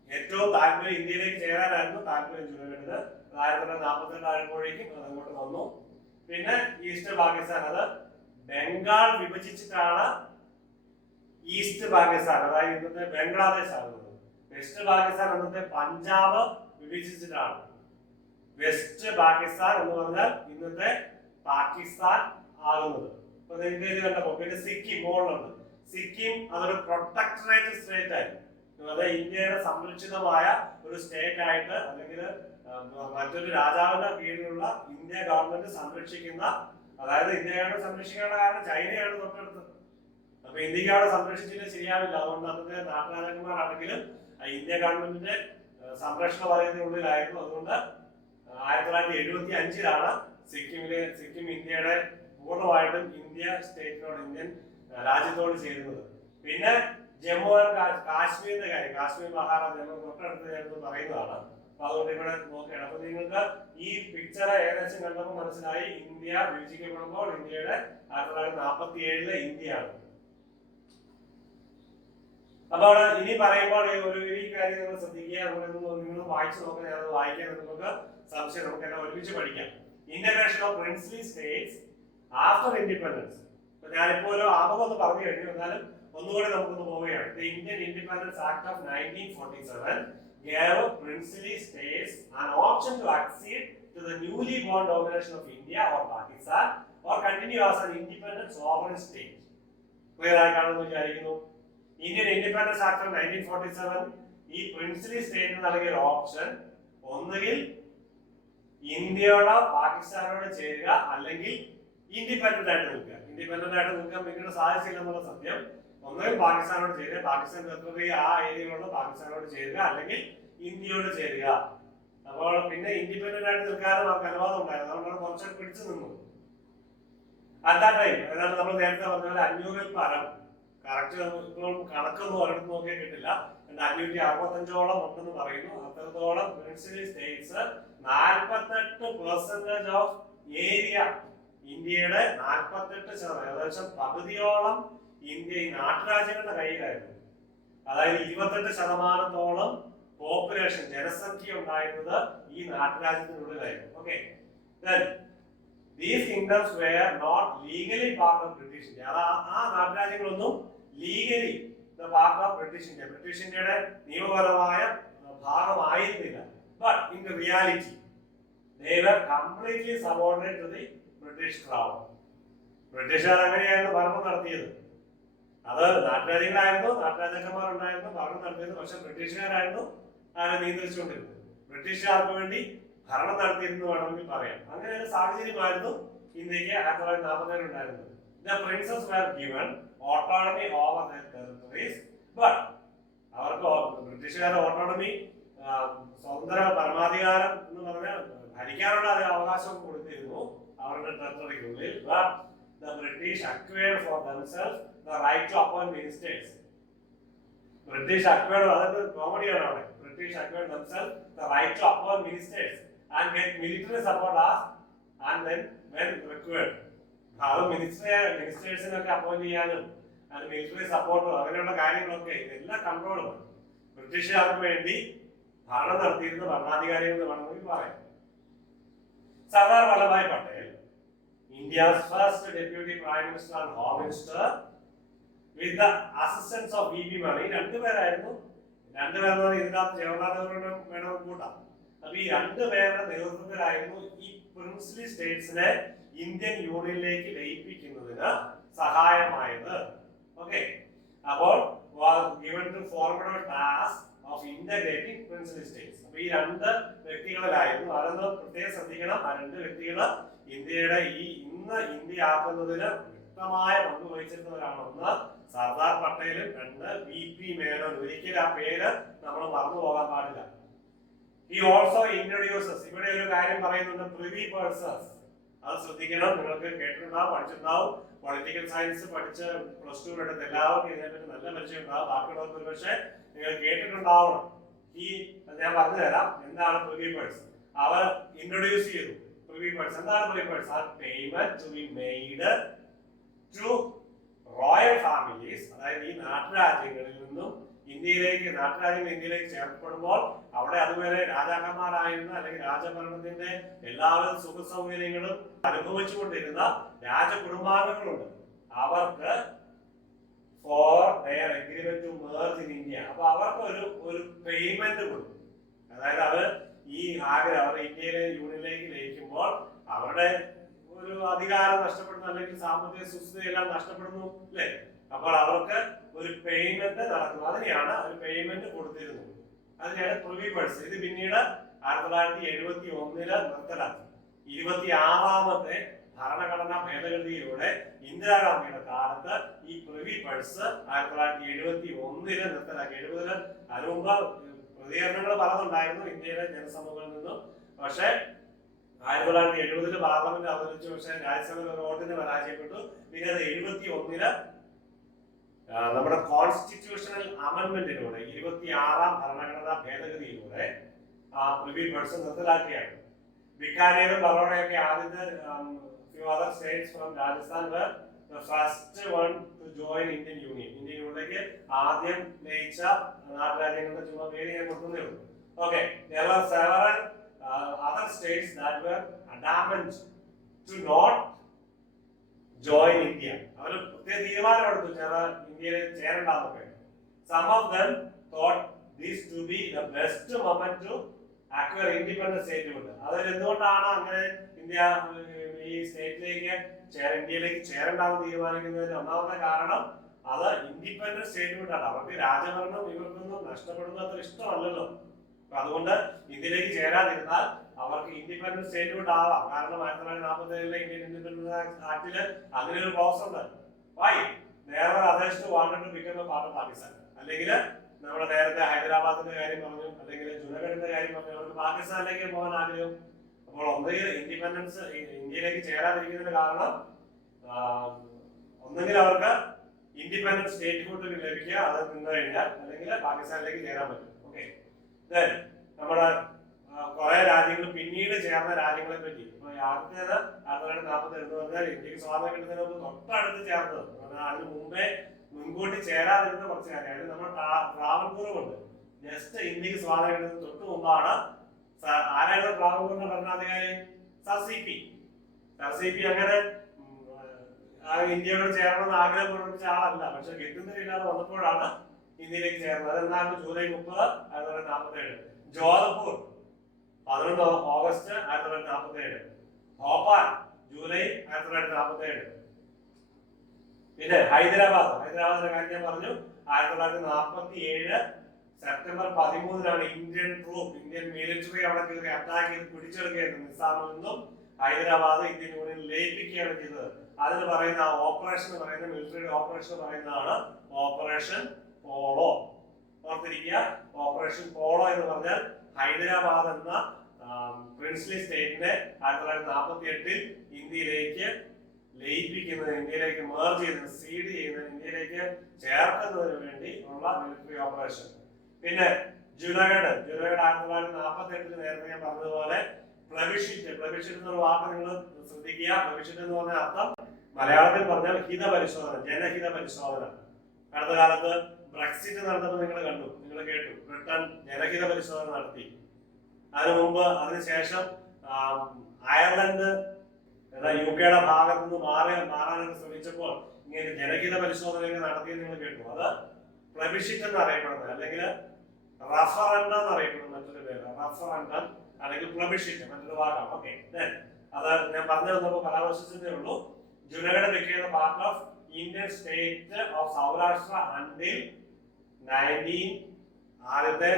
ഏറ്റവും താല്പര്യം ഇന്ത്യയിലേക്ക് ചേരാനായിരുന്നു താല്പര്യം ജുനഗഡിന്. 1942 ആയപ്പോഴേക്കും അത് അങ്ങോട്ട് വന്നു. പിന്നെ ഈസ്റ്റ് പാകിസ്ഥാൻ, അത് ബംഗാൾ വിഭജിച്ചിട്ടാണ് ഈസ്റ്റ് പാകിസ്ഥാൻ, അതായത് ഇന്നത്തെ ബംഗ്ലാദേശ് ആകുന്നത്. വെസ്റ്റ് പാകിസ്ഥാൻ അന്നത്തെ പഞ്ചാബ് വിഭജിച്ചിട്ടാണ് വെസ്റ്റ് പാകിസ്ഥാൻ എന്ന് പറഞ്ഞാൽ ഇന്നത്തെ പാകിസ്ഥാൻ ആകുന്നത്. അപ്പൊ നിങ്ങൾക്ക് ഇത് കണ്ടപ്പോ പിന്നെ സിക്കിം മുകളിലുണ്ട്. സിക്കിം അതൊരു പ്രൊട്ടക്ടറേറ്റ് സ്റ്റേറ്റ് ആയിരുന്നു. അതായത് ഇന്ത്യയുടെ സംരക്ഷിതമായ ഒരു സ്റ്റേറ്റ് ആയിട്ട്, അല്ലെങ്കിൽ മറ്റൊരു രാജാവിന്റെ കീഴിലുള്ള ഇന്ത്യ ഗവൺമെന്റ് സംരക്ഷിക്കുന്ന, അതായത് ഇന്ത്യയാണ് സംരക്ഷിക്കേണ്ട കാരണം ചൈനയാണ് തൊട്ടടുത്ത്. അപ്പൊ ഇന്ത്യക്ക് അവിടെ സംരക്ഷിച്ചില്ല ശരിയാവില്ല. അതുകൊണ്ട് അന്നത്തെ നാട്ടുരാജാക്കന്മാരാണെങ്കിലും ഇന്ത്യ ഗവൺമെന്റിന്റെ സംരക്ഷണ വലയത്തിനുള്ളിലായിരുന്നു. അതുകൊണ്ട് 1975 സിക്കിം ഇന്ത്യയുടെ പൂർണ്ണമായിട്ടും ഇന്ത്യ സ്റ്റേറ്റിനോട്, ഇന്ത്യൻ രാജ്യത്തോട് ചേരുന്നത്. പിന്നെ ജമ്മു ആൻഡ് കാശ്മീരിന്റെ കാര്യം, കാശ്മീർ മഹാരാജ് നമ്മൾ തൊട്ടടുത്ത് ചേർന്ന് പറയുന്നതാണ്. അപ്പൊ അതുകൊണ്ട് ഇവിടെ നോക്കുകയാണ്. അപ്പൊ നിങ്ങൾക്ക് ഈ പിക്ചർ ഏകദേശം കണ്ടപ്പോൾ മനസ്സിലായി ഇന്ത്യ വിഭജിക്കപ്പെടുമ്പോൾ ഇന്ത്യയുടെ 1947 ഇന്ത്യയാണ്. അപ്പൊ അവിടെ ഇനി പറയുമ്പോൾ ഈ കാര്യം നിങ്ങൾ ശ്രദ്ധിക്കുക. നിങ്ങൾ വായിച്ചു നോക്കുക. ഞാൻ വായിക്കാൻ നമുക്ക് സംശയം, നമുക്ക് എല്ലാം ഒരുമിച്ച് പഠിക്കാം. Integration of princely States after independence. ഞാനിപ്പോ ഒരു ആമുഖം ഒന്ന് പറഞ്ഞു കഴിഞ്ഞു, എന്നാലും ഒന്നുകൂടി നമുക്കൊന്ന് പോവുകയാണ്. The Indian Independence Act of 1947 gave princely states an option to accede to the newly born domination of India or Pakistan or continue as an independent sovereign state. Clear ആയിട്ടാണെന്ന് വിചാരിക്കുന്നു. ഇന്ത്യൻ ഇൻഡിപെൻഡൻസ് ആക്ട് ഓഫ് 1947 ഈ princely സ്റ്റേറ്റിന് നൽകിയ ഒരു option, ഒന്നുകിൽ ഇന്ത്യയോടോ പാകിസ്ഥാനോട് ചേരുക, അല്ലെങ്കിൽ independent ആയിട്ട് നിൽക്കുക. ഇൻഡിപെൻഡന്റ് ആയിട്ട് നിൽക്കാൻ പിന്നീട് സാധിച്ചില്ല എന്നുള്ള സത്യം. ഒന്നുകിൽ പാകിസ്ഥാനോട് ചേരുക, പാകിസ്ഥാൻ ടെറിട്ടറി ആ ഏരിയയിലുള്ള പാകിസ്ഥാനോട് ചേരുക, അല്ലെങ്കിൽ ഇന്ത്യയോട് ചേരുക. അപ്പോൾ പിന്നെ ഇൻഡിപെൻഡന്റ് ആയിട്ട് നിൽക്കാനും അവർക്ക് അനുവാദം ഉണ്ടായിരുന്നു. അതുകൊണ്ടാണ് കുറച്ചൊക്കെ പിടിച്ചു നിന്നു. അതാ ടൈം ഏതാണ്ട് നമ്മൾ നേരത്തെ പറഞ്ഞ പോലെ 500-ൽ പരം, കറക്റ്റ് ഇപ്പോൾ കണക്കൊന്നും ഒരിടത്ത് നോക്കിയാൽ കിട്ടില്ല, 565ഓളം ഉണ്ടെന്ന് പറയുന്നു. അത്രത്തോളം പ്രിൻസിപ്പൽ സ്റ്റേറ്റ്സ് 48% ഓഫ് ഏരിയ, ഇന്ത്യയുടെ 48%, ഏകദേശം പകുതിയോളം ഇന്ത്യ ഈ നാട്ടുരാജ്യങ്ങളുടെ കയ്യിലായിരുന്നു. അതായത് 28% പോപ്പുലേഷൻ, ജനസംഖ്യ ഉണ്ടായിരുന്നത് ഈ നാട്ടുരാജ്യത്തിനുള്ളിലായിരുന്നു. Okay, these kingdoms were not legally part of British India. ആ നാട്ടുരാജ്യങ്ങളൊന്നും legally part of British India, British ഇന്ത്യയുടെ നിയമപരമായ ഭാഗമായിരുന്നില്ല. But in reality they were completely subordinate to the British crown. ബ്രിട്ടീഷുകാർ അങ്ങനെയായിരുന്നു ഭരണം നടത്തിയത്. അത് നാട്ടുരാജ്യങ്ങളായിരുന്നു, നാട്ടുരാജാക്കന്മാരുണ്ടായിരുന്നു ഭരണം നടത്തിയത്. പക്ഷെ ബ്രിട്ടീഷുകാരായിരുന്നു അതിനെ നിയന്ത്രിച്ചുകൊണ്ടിരുന്നത്. ബ്രിട്ടീഷുകാർക്ക് വേണ്ടി ഭരണം നടത്തിയിരുന്നു വേണമെങ്കിൽ പറയാം. അങ്ങനെ ഒരു സാഹചര്യമായിരുന്നു ഇന്ത്യക്ക് 1947 ഉണ്ടായിരുന്നത്. The princes were given autonomy over their territories, but അവർക്ക് ബ്രിട്ടീഷുകാരുടെ ഓട്ടോണമി, സ്വതന്ത്ര പരമാധികാരം എന്ന് പറഞ്ഞാൽ ഭരിക്കാനുള്ള അവകാശം കൊടുത്തിരുന്നു അവരുടെ ടെറിട്ടറിക്കുള്ളിൽ. But the British acquired for themselves the right to appoint ministers. British acquired, അതൊക്കെ കോമഡിയാണ് അവിടെ. British acquired themselves the right to appoint ministers and get military support as and then when required. അത് മിനിസ്റ്റേഴ്സിനൊക്കെ അപ്പോയിന്റ് ചെയ്യാനും military സപ്പോർട്ടും അങ്ങനെയുള്ള കാര്യങ്ങളൊക്കെ ഇതെല്ലാം കൺട്രോളുമാണ്. ബ്രിട്ടീഷുകാർക്ക് വേണ്ടി ഭരണം നടത്തിയിരുന്ന ഭരണാധികാരികൾ എന്ന് വേണമെങ്കിൽ പറയാം. Sardar Vallabhbhai Patel, India's first deputy prime minister and home minister, with the assistance of V.P. Mani, രണ്ടുപേരായിരുന്നു. രണ്ടുപേരെന്ന് ഇതിനകത്ത് ജവഹർലാൽ നെഹ്റുവിനെ വേണമെങ്കിൽ കൂട്ടാം. അപ്പൊ ഈ രണ്ടുപേരുടെ നേതൃത്വത്തിലായിരുന്നു ഈ പ്രിൻസ്ലി സ്റ്റേറ്റ്സിനെ ഇന്ത്യൻ യൂണിയനിലേക്ക് ലയിപ്പിക്കുന്നതിന് സഹായമായത്. ഓക്കെ, അപ്പോൾ given to formidable task of integrating princely states. അപ്പൊ ഈ രണ്ട് വ്യക്തികളിലായിരുന്നു. അതൊന്ന് പ്രത്യേകം ശ്രദ്ധിക്കണം. ആ രണ്ട് വ്യക്തികൾ ഇന്ത്യയുടെ ഇന്ന് ഇന്ത്യ ആക്കുന്നതിന് വ്യക്തമായ പങ്ക് വഹിച്ചിരുന്നവരാണ്. ഒന്ന് സർദാർ പട്ടേലും, രണ്ട് V.P. മേനോൻ. ഒരിക്കലും ആ പേര് നമ്മൾ മറന്നു പോകാൻ പാടില്ല. He also introduces, ഇവിടെ ഒരു കാര്യം പറയുന്നുണ്ട്, പ്രിവി പേഴ്സൺസ്. അത് ശ്രദ്ധിക്കണം. നിങ്ങൾക്ക് കേട്ടിട്ടുണ്ടാവും, പഠിച്ചിട്ടുണ്ടാവും. പൊളിറ്റിക്കൽ സയൻസ് പഠിച്ച് +2 എടുത്ത് എല്ലാവർക്കും ഇതിനെപ്പറ്റി നല്ല പരിചയം ഉണ്ടാവും. ബാക്കിയുള്ളവർക്ക് ഒരുപക്ഷെ നിങ്ങൾ കേട്ടിട്ടുണ്ടാവണം. ഞാൻ പറഞ്ഞു തരാം എന്താണ് പ്രിവി പേഴ്സൺ. അവർ ഇൻട്രൊഡ്യൂസ് ചെയ്തു പ്രിവി പേഴ്സൺ. എന്താണ് പ്രിവി പേഴ്സൺ? ആ payment to be made to royal families, അതായത് ഈ നാട്ടുരാജ്യങ്ങളിൽ നിന്നും നാട്ടുരാജ്യങ്ങൾ ഇന്ത്യയിലേക്ക് ചേർക്കപ്പെടുമ്പോൾ അവിടെ അതുവരെ രാജാക്കന്മാരായിരുന്ന അല്ലെങ്കിൽ രാജഭരണത്തിന്റെ എല്ലാവിധ സുഖ സൗകര്യങ്ങളും അനുഭവിച്ചുകൊണ്ടിരുന്ന രാജകുടുംബാംഗങ്ങളുണ്ട്. അവർക്ക് for their agreement to merge in India, അപ്പൊ അവർക്ക് ഒരു പേയ്മെന്റ് കൊടുക്കും. അതായത് അവർ ഇന്ത്യയിലെ യൂണിയനിലേക്ക് ലയിക്കുമ്പോൾ അവരുടെ ഒരു അധികാരം നഷ്ടപ്പെടുന്നു, അല്ലെങ്കിൽ സാമ്പത്തിക സുസ്ഥിതിയെല്ലാം നഷ്ടപ്പെടുന്നു അല്ലെ. അപ്പോൾ അവർക്ക് ഒരു പേയ്മെന്റ് നടക്കുന്നു. അതിനെയാണ് ഒരു പേയ്മെന്റ് കൊടുത്തിരുന്നത്. അതിനെയാണ് പ്രിവി പേഴ്സൺ. ഇത് പിന്നീട് 1971 നിർത്തലാക്കി. 26ാമത്തെ ഭരണഘടനാ ഭേദഗതിയിലൂടെ ഇന്ദിരാഗാന്ധിയുടെ കാലത്ത് ഈ പ്രിവി പഴ്സ് 1971 നിർത്തലാക്കി. 70 അതിനു മുമ്പ് പ്രതികരണങ്ങൾ പലതുണ്ടായിരുന്നു ഇന്ത്യയിലെ ജനസമൂഹത്തിൽ നിന്നും. പക്ഷേ 1970 പാർലമെന്റ് അവതരിച്ചു. പക്ഷേ രാജ്യസഭയിൽ ഒരു വോട്ടിന് പരാജയപ്പെട്ടു. പിന്നെ അത് 71 നമ്മുടെ കോൺസ്റ്റിറ്റ്യൂഷണൽ അമെന്റ്മെന്റിലൂടെ 26ാം ഭരണഘടനാ ഭേദഗതിയിലൂടെ പ്രിവി പഴ്സ് നിർത്തലാക്കിയാണ്. ബിക്കാനേറും ബറോഡയൊക്കെ ആദ്യത്തെ few other states from Rajasthan were the first one to join Indian Union. Indian Unionലേക്ക് ആദ്യം ലയിച്ച നാട്ടുരാജ്യങ്ങളുടെ ചുമ പേര് ഞാൻ കൊടുക്കുന്നേ ഉള്ളൂ. Okay, there were several other states that were adamant to not join India. അവർ പ്രത്യേക തീരുമാനമെടുത്തു ഇന്ത്യയിൽ ചേരണ്ടെന്നൊക്കെ. Some of them thought this to be the best moment to acquire independent statehood. അത് എന്തുകൊണ്ടാണ് അങ്ങനെ ഇന്ത്യ ഈ സ്റ്റേറ്റിലേക്ക് ഇന്ത്യയിലേക്ക് ചേരണ്ടെന്ന് തീരുമാനിക്കുന്നതിന് ഒന്നാമത്തെ കാരണം അത് ഇൻഡിപെൻഡന്റ് സ്റ്റേറ്റ്ഹുഡ് ആണ്. അവർക്ക് രാജഭരണം ഇവർക്കൊന്നും നഷ്ടപ്പെടുന്നത് അത്ര ഇഷ്ടമല്ലല്ലോ. അതുകൊണ്ട് ഇന്ത്യയിലേക്ക് ചേരാതിരുന്നാൽ അവർക്ക് ഇൻഡിപെൻഡന്റ് സ്റ്റേറ്റ്ഹുഡ് ആവാം. കാരണം 1947 ഇന്ത്യൻ ഇൻഡിപെൻഡൻസ് ആക്ടില് അങ്ങനെ ഒരു ക്ലോസ് ഉണ്ട്. വൈ നേരത്തെ അദേശത്ത് wanted become a part of Pakistan. അല്ലെങ്കിൽ നമ്മുടെ നേരത്തെ ഹൈദരാബാദിന്റെ കാര്യം പറഞ്ഞു, അല്ലെങ്കിൽ ജുനഗഡിന്റെ കാര്യം പറഞ്ഞു, അവർക്ക് പാകിസ്ഥാനിലേക്ക് പോകാൻ ആഗ്രഹം. അപ്പോൾ ഒന്നുകിൽ ഇൻഡിപെൻഡൻസ് ഇന്ത്യയിലേക്ക് ചേരാതിരിക്കുന്നതിന് കാരണം ഒന്നുകിൽ അവർക്ക് ഇൻഡിപെൻഡന്റ് സ്റ്റേറ്റ്ഹുഡ് ലഭിക്കുക, അത് നിന്ന് കഴിഞ്ഞാൽ, അല്ലെങ്കിൽ പാകിസ്ഥാനിലേക്ക് ചേരാൻ പറ്റും. ഓക്കെ, നമ്മുടെ കുറെ രാജ്യങ്ങൾ പിന്നീട് ചേർന്ന രാജ്യങ്ങളെ പറ്റി ആദ്യത്തേത് 1947 എന്ന് പറഞ്ഞാൽ ഇന്ത്യക്ക് സ്വാതന്ത്ര്യം കിട്ടുന്നതിന് മുമ്പ് തൊട്ടടുത്ത് ചേർന്നത്. അതിന് മുമ്പേ മുൻകൂട്ടി ചേരാതിരുന്ന കുറച്ച് കാര്യം. അതായത് നമ്മൾ ട്രാവൻകൂറുമുണ്ട്. ജസ്റ്റ് ഇന്ത്യക്ക് സ്വാതന്ത്ര്യം കിട്ടുന്നതിന് തൊട്ട് മുമ്പാണ് ആരായിരുന്നു ട്രാവൻകൂറിന്റെ ഭരണാധികാരി? Sir C P. അങ്ങനെ ഇന്ത്യയോട് ചേരണമെന്ന് ആഗ്രഹം പ്രകടിപ്പിച്ച ആളല്ല. പക്ഷെ ഗത്യന്തരമില്ലാതെ വന്നപ്പോഴാണ് ഇന്ത്യയിലേക്ക് ചേർന്നത്. അതെന്താണ്? ജൂലൈ 30, 1947. ജോധപൂർ 11 ഓഗസ്റ്റ് 1947. ഭോപ്പാൽ ജൂലൈ 1947. പിന്നെ ഹൈദരാബാദിന്റെ കാര്യം ഞാൻ പറഞ്ഞു. 1947 സെപ്റ്റംബർ 13 ഇന്ത്യൻ മിലിറ്ററി അവിടെ കയറി അറ്റാക്ക് ചെയ്ത് പിടിച്ചെടുക്കുകയായിരുന്നു. നിസാമിൽ നിന്നും ഹൈദരാബാദ് ഇന്ത്യൻ യൂണിയൻ ലയിപ്പിക്കുകയാണ് ചെയ്തത്. അതിന് പറയുന്ന ഓപ്പറേഷൻ പറയുന്ന മിലിറ്ററി ഓപ്പറേഷൻ പറയുന്നതാണ് ഓപ്പറേഷൻ പോളോ. ഓർത്തിരിക്കുക, ഓപ്പറേഷൻ പോളോ എന്ന് പറഞ്ഞാൽ ഹൈദരാബാദ് എന്ന പ്രിൻസ്ലി സ്റ്റേറ്റിനെ 1948 ഇന്ത്യയിലേക്ക് ലയിപ്പിക്കുന്നതിന്, ഇന്ത്യയിലേക്ക് മേർജ് ചെയ്യുന്നതിന്, സീഡ് ചെയ്യുന്നതിന്, ഇന്ത്യയിലേക്ക് ചേർക്കുന്നതിന് വേണ്ടി ഉള്ള മിലിറ്ററി ഓപ്പറേഷൻ. പിന്നെ ജുനഗഡ് 1948 നേരത്തെ ഞാൻ പറഞ്ഞതുപോലെ പ്ലബിഷിറ്റ് എന്നൊരു വാക്ക് നിങ്ങൾ ശ്രദ്ധിക്കുക. പ്ലബിഷിറ്റ് എന്ന് പറഞ്ഞ അർത്ഥം മലയാളത്തിൽ പറഞ്ഞാൽ ഹിതപരിശോധന, ജനഹിത പരിശോധന. അടുത്ത കാലത്ത് ബ്രെക്സിറ്റ് നടന്നപ്പോൾ നിങ്ങൾ കേട്ടു, ബ്രിട്ടൻ ജനഹിത പരിശോധന നടത്തി. അതിനുശേഷം അയർലൻഡ് UK-യുടെ ഭാഗത്ത് നിന്ന് മാറാനൊക്കെ ശ്രമിച്ചപ്പോൾ ഇങ്ങനെ ജനഹിത പരിശോധനയൊക്കെ നടത്തിയെന്ന് നിങ്ങൾ കേട്ടു. അത് പ്ലബിഷിറ്റ് എന്നറിയപ്പെടുന്നത്, അല്ലെങ്കിൽ റഫറൻഡം എന്നറിയപ്പെടുന്ന മറ്റൊരു പേര്. റഫറൻഡം അല്ലെങ്കിൽ പ്ലബിഷിറ്റ് മറ്റൊരു വാക്കാണ്. ഓക്കെ, അത് ഞാൻ പറഞ്ഞു തന്നപ്പോൾ പരാമർശിച്ചതേ ഉള്ളൂ. Junagadh became a part of Indian state of Saurashtra until 19 ആദ്യത്തെ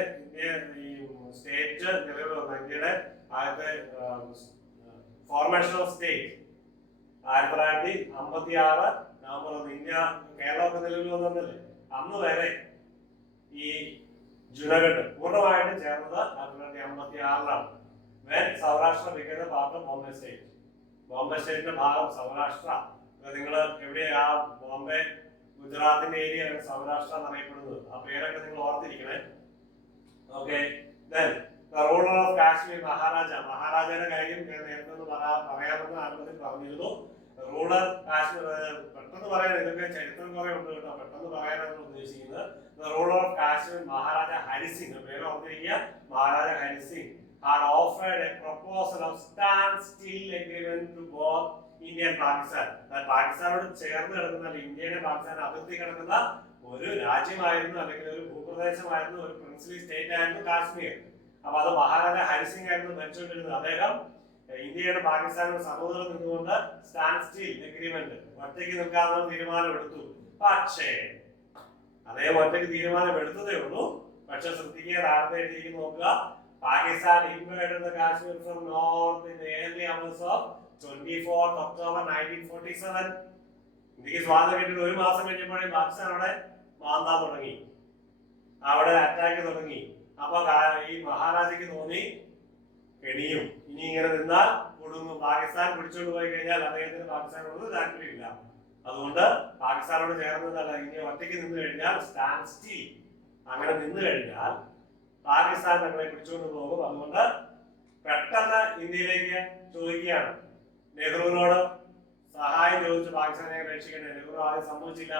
സ്റ്റേറ്റ് നിലവിൽ വന്ന ഇന്ത്യയുടെ ആദ്യത്തെ formation of state 1956 November 1. India കേരളമൊക്കെ നിലവിൽ വന്നതല്ലേ, അന്ന് വരെ ഈ ജുനഗഡ് പൂർണ്ണമായിട്ടും ചേർന്നത് 1956 when Saurashtra became a part of Bombay state. Bombay സ്റ്റേറ്റിന്റെ ഭാഗം സൗരാഷ്ട്ര. നിങ്ങൾ എവിടെയാ ബോംബെ ഗുജറാത്തിന്റെ ഏരിയയാണ് സൗരാഷ്ട്ര എന്നറിയപ്പെടുന്നത്. ആ പേരൊക്കെ നിങ്ങൾ ഓർത്തിരിക്കണേ. ഓക്കെ, റൂളർ ഓഫ് കാശ്മീർ മഹാരാജയുടെ കാര്യം ഞാൻ നേരത്തെ പറയാമെന്ന് ആരംഭത്തിൽ പറഞ്ഞിരുന്നു. റൂളർ കാശ്മീർ പെട്ടെന്ന് പറയാൻ, ഇതൊക്കെ ചരിത്രം കുറെ ഉണ്ട് കേട്ടോ, പെട്ടെന്ന് പറയാനാണ് ഉദ്ദേശിക്കുന്നത്. റൂളർ ഓഫ് കാശ്മീർ മഹാരാജ ഹരിസിംഗ്, പേര് ഓർത്തിരിക്കുക, Maharaja Harisingh had offered a proposal of standstill agreement to both India and Pakistan. പാകിസ്ഥാനോട് ചേർന്ന് കിടക്കുന്ന, ഇന്ത്യയുടെ പാകിസ്ഥാൻ അതിർത്തി കിടക്കുന്ന ഒരു രാജ്യമായിരുന്നു, അല്ലെങ്കിൽ ഒരു ഭൂപ്രദേശമായിരുന്നു, ഒരു പ്രിൻസ്ലി സ്റ്റേറ്റ് ആയിരുന്നു കാശ്മീർ. അപ്പൊ അത് മഹാരാജ ഹരിസിംഗ് ആയിരുന്നു ഭരിച്ചുകൊണ്ടിരുന്നത്. അദ്ദേഹം ഇന്ത്യയുടെ പാകിസ്ഥാനും സമൂഹത്തിൽ നിന്നുകൊണ്ട് സ്റ്റാൻഡ് എഗ്രിമെന്റ് ഒറ്റയ്ക്ക് നിൽക്കാനുള്ള തീരുമാനം എടുത്തു. പക്ഷേ അദ്ദേഹം ഒറ്റയ്ക്ക് തീരുമാനം എടുത്തതേ ഉള്ളൂ. പക്ഷെ ശ്രദ്ധിക്കുക, ആരുടെ എഴുതിയിരിക്കുന്നു നോക്കുക. Pakistan invaded the Kashmir from north in the early hours of 24th October 1947. ഇന്ത്യക്ക് സ്വാതന്ത്ര്യം കിട്ടിയിട്ട് ഒരു മാസം കഴിഞ്ഞപ്പോഴേ പാകിസ്ഥാൻ അവിടെ മാന്താൻ തുടങ്ങി, അവിടെ അറ്റാക്ക് തുടങ്ങി. അപ്പൊ ഈ മഹാരാജയ്ക്ക് തോന്നി കെണിയും, ഇനി ഇങ്ങനെ നിന്നാൽ കൊടുങ്ങും, പാകിസ്ഥാൻ പിടിച്ചുകൊണ്ട് പോയി കഴിഞ്ഞാൽ അദ്ദേഹത്തിന് പാകിസ്ഥാനോട് താല്പര്യമില്ല. അതുകൊണ്ട് പാകിസ്ഥാനോട് ചേർന്നതല്ല, ഇനി ഒറ്റയ്ക്ക് നിന്ന് കഴിഞ്ഞാൽ സ്റ്റാൻഡ് സ്റ്റിൽ, അങ്ങനെ നിന്ന് കഴിഞ്ഞാൽ പാകിസ്ഥാൻ നമ്മളെ പിടിച്ചുകൊണ്ട് പോകും. അതുകൊണ്ട് പെട്ടെന്ന് ഇന്ത്യയിലേക്ക് ചോദിക്കുകയാണ്, നെഹ്റുവിനോട് സഹായം ചോദിച്ചു പാകിസ്ഥാനെ രക്ഷിക്കണ്ടേ. നെഹ്റു ആദ്യം സമ്മതിച്ചില്ല.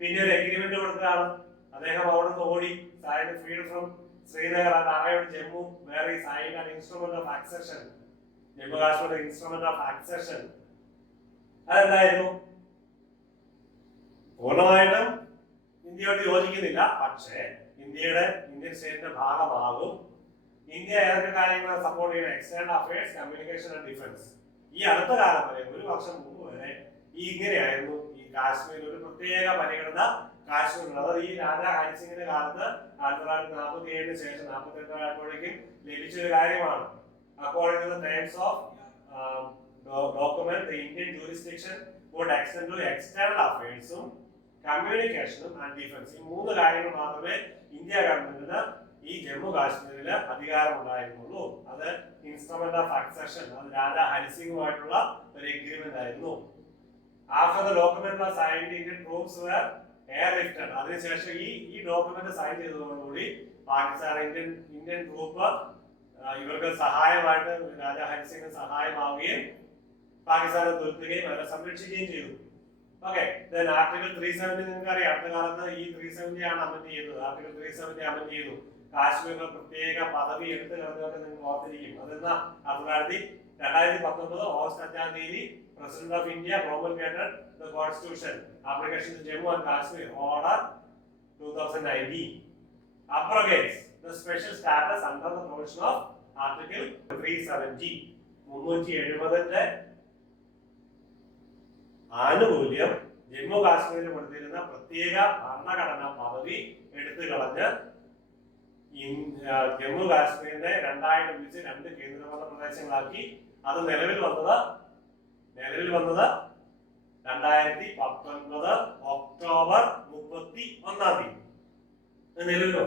പിന്നെ ഒരു എഗ്രിമെന്റ് കൊടുക്കുകയാണ്. അദ്ദേഹം അവിടെ നിന്ന് ഓടി, freedom from Srinagar and arrived Jammu where he signed an instrument of accession. Jammu Kashmir instrument of accession. അതെന്തായിരുന്നു? പൂർണ്ണമായിട്ടും ഇന്ത്യയോട് യോജിക്കുന്നില്ല, പക്ഷേ ഇന്ത്യൻ സ്റ്റേറ്റിന്റെ ഭാഗമാകും. ഇന്ത്യ ഏതൊക്കെ കാര്യങ്ങൾ സപ്പോർട്ട് ചെയ്യണം? External affairs, communication and defence. ഈ അടുത്ത കാലം വരെ, ഒരു വർഷം മുമ്പ് വരെ ഇങ്ങനെയായിരുന്നു ഈ കാശ്മീർ ഒരു പ്രത്യേക പരിഗണന കാശ്മീരിൽ. അത് ഈ രാജാ ഹരിസിംഗിന്റെ കാലത്ത് 1947 ശേഷം 48 ആയപ്പോഴേക്കും ലഭിച്ചൊരു കാര്യമാണ്. According to the terms of document, the Indian jurisdiction would extend to external അഫയേഴ്സും കമ്മ്യൂണിക്കേഷനും ആൻഡ് ഡിഫൻസ്. ഈ മൂന്ന് കാര്യങ്ങൾ മാത്രമേ ഇന്ത്യ ഗവൺമെന്റിന് ഈ ജമ്മു കാശ്മീരില് അധികാരം ഉണ്ടായിരുന്നുള്ളൂ. അത് ഇൻസ്ട്രുമെന്റ് ഓഫ് അക്സഷൻ, അത് രാജാ ഹരിസിംഗുമായിട്ടുള്ള ഒരു എഗ്രിമെന്റ് ആയിരുന്നു. After the document was signed, Indian troops were airlifted. അതിനുശേഷം ഈ ഡോക്യുമെന്റ് സൈൻ ചെയ്തതോടുകൂടി പാകിസ്ഥാൻ ഇന്ത്യൻ ട്രൂപ്പ് ഇവർക്ക് സഹായമായിട്ട് രാജാ ഹരിസിംഗിന് സഹായമാവുകയും പാകിസ്ഥാനെ തുരത്തുകയും അവരെ സംരക്ഷിക്കുകയും ചെയ്തു. ഓക്കെ, ആർട്ടിക്കിൾ 370 നിങ്ങൾക്ക് അറിയാം. അടുത്ത കാലത്ത് ഈ 370 ആണ് അമെന്റ് ചെയ്തത്. ആർട്ടിക്കിൾ 370 അമെന്റ് ചെയ്തു. കാശ്മീരിന് പ്രത്യേക പദവി എടുത്തു കിടന്നതൊക്കെ നിങ്ങൾ ഓർത്തിരിക്കും. അതെന്നാ 2019 ഓഗസ്റ്റ് 5-ാം തീയതി President of India promulgated the Constitution, application to Jammu and Kashmir, Order 2019, abrogates the special status under the provision of Article 370. 370 ആനുകൂല്യം ജമ്മു കാശ്മീരിൽ കൊടുത്തിരുന്ന പ്രത്യേക ഭരണഘടനാ പദവി എടുത്തു കളഞ്ഞ് ജമ്മു കാശ്മീരിനെ രണ്ടായിട്ട് വിഭജിച്ച് 2 കേന്ദ്രഭരണ പ്രദേശങ്ങളാക്കി. അത് നിലവിൽ വന്നത് 2019 ഒക്ടോബർ 31-ാം തീയതി. നിലവിലോ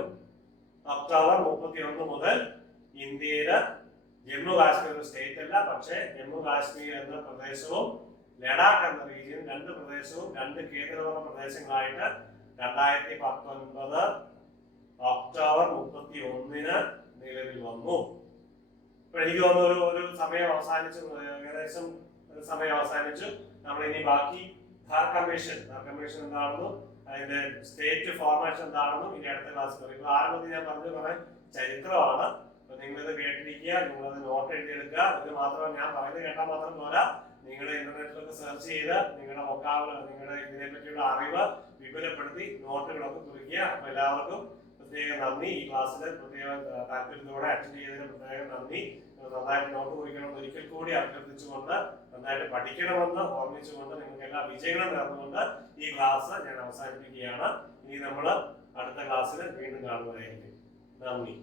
ഒക്ടോബർ 31 മുതൽ ഇന്ത്യയില് ജമ്മു കാശ്മീർ സ്റ്റേറ്റ് അല്ല, പക്ഷേ ജമ്മു കാശ്മീർ എന്ന പ്രദേശവും ലഡാക്ക് എന്ന റീജിയൻ, 2 പ്രദേശവും 2 കേന്ദ്രഭരണ പ്രദേശങ്ങളായിട്ട് 2019 ഒക്ടോബർ 31-ന് നിലവിൽ വന്നു. ഇപ്പൊ എനിക്ക് തോന്നുന്നു ഒരു സമയം അവസാനിച്ചു, ഏകദേശം സമയം അവസാനിച്ചു. നമ്മൾ ഇനി ബാക്കി ധാർ കമ്മീഷൻ എന്താണെന്നും അതിന്റെ സ്റ്റേറ്റ് ഫോർമേഷൻ എന്താണെന്നും ഇനി അടുത്ത ക്ലാസ് പറയും. ഇപ്പൊ ആരംഭത്തിൽ ഞാൻ പറഞ്ഞു കുറെ ചരിത്രമാണ്. അപ്പൊ നിങ്ങളിത് കേട്ടിരിക്കുക, നിങ്ങളത് നോട്ട് എഴുതിയെടുക്കുക. ഇത് മാത്രം ഞാൻ പറയുന്നത് കേട്ടാൽ മാത്രം പോരാ, നിങ്ങളുടെ ഇന്റർനെറ്റിലൊക്കെ സെർച്ച് ചെയ്ത് നിങ്ങളുടെ നിങ്ങളുടെ ഇതിനെ പറ്റിയുള്ള അറിവ് വിപുലപ്പെടുത്തി നോട്ടുകളൊക്കെ കുറിക്കുക. അപ്പൊ എല്ലാവർക്കും പ്രത്യേക നന്ദി. ഈ ക്ലാസ്സിൽ പ്രത്യേക താല്പര്യത്തോടെ അറ്റൻഡ് ചെയ്തതിന് പ്രത്യേക നന്ദി. നന്നായിട്ട് നോട്ട് കുറിക്കണമെന്ന് ഒരിക്കൽ കൂടി അഭ്യർത്ഥിച്ചുകൊണ്ട്, നന്നായിട്ട് പഠിക്കണമെന്ന് ഓർമ്മിച്ചുകൊണ്ട്, നിങ്ങൾക്ക് എല്ലാ വിജയങ്ങളും നേർന്നുകൊണ്ട് ഈ ക്ലാസ് ഞാൻ അവസാനിപ്പിക്കുകയാണ്. ഇനി നമ്മൾ അടുത്ത ക്ലാസ്സിൽ വീണ്ടും കാണുന്നതായിരിക്കും. നന്ദി.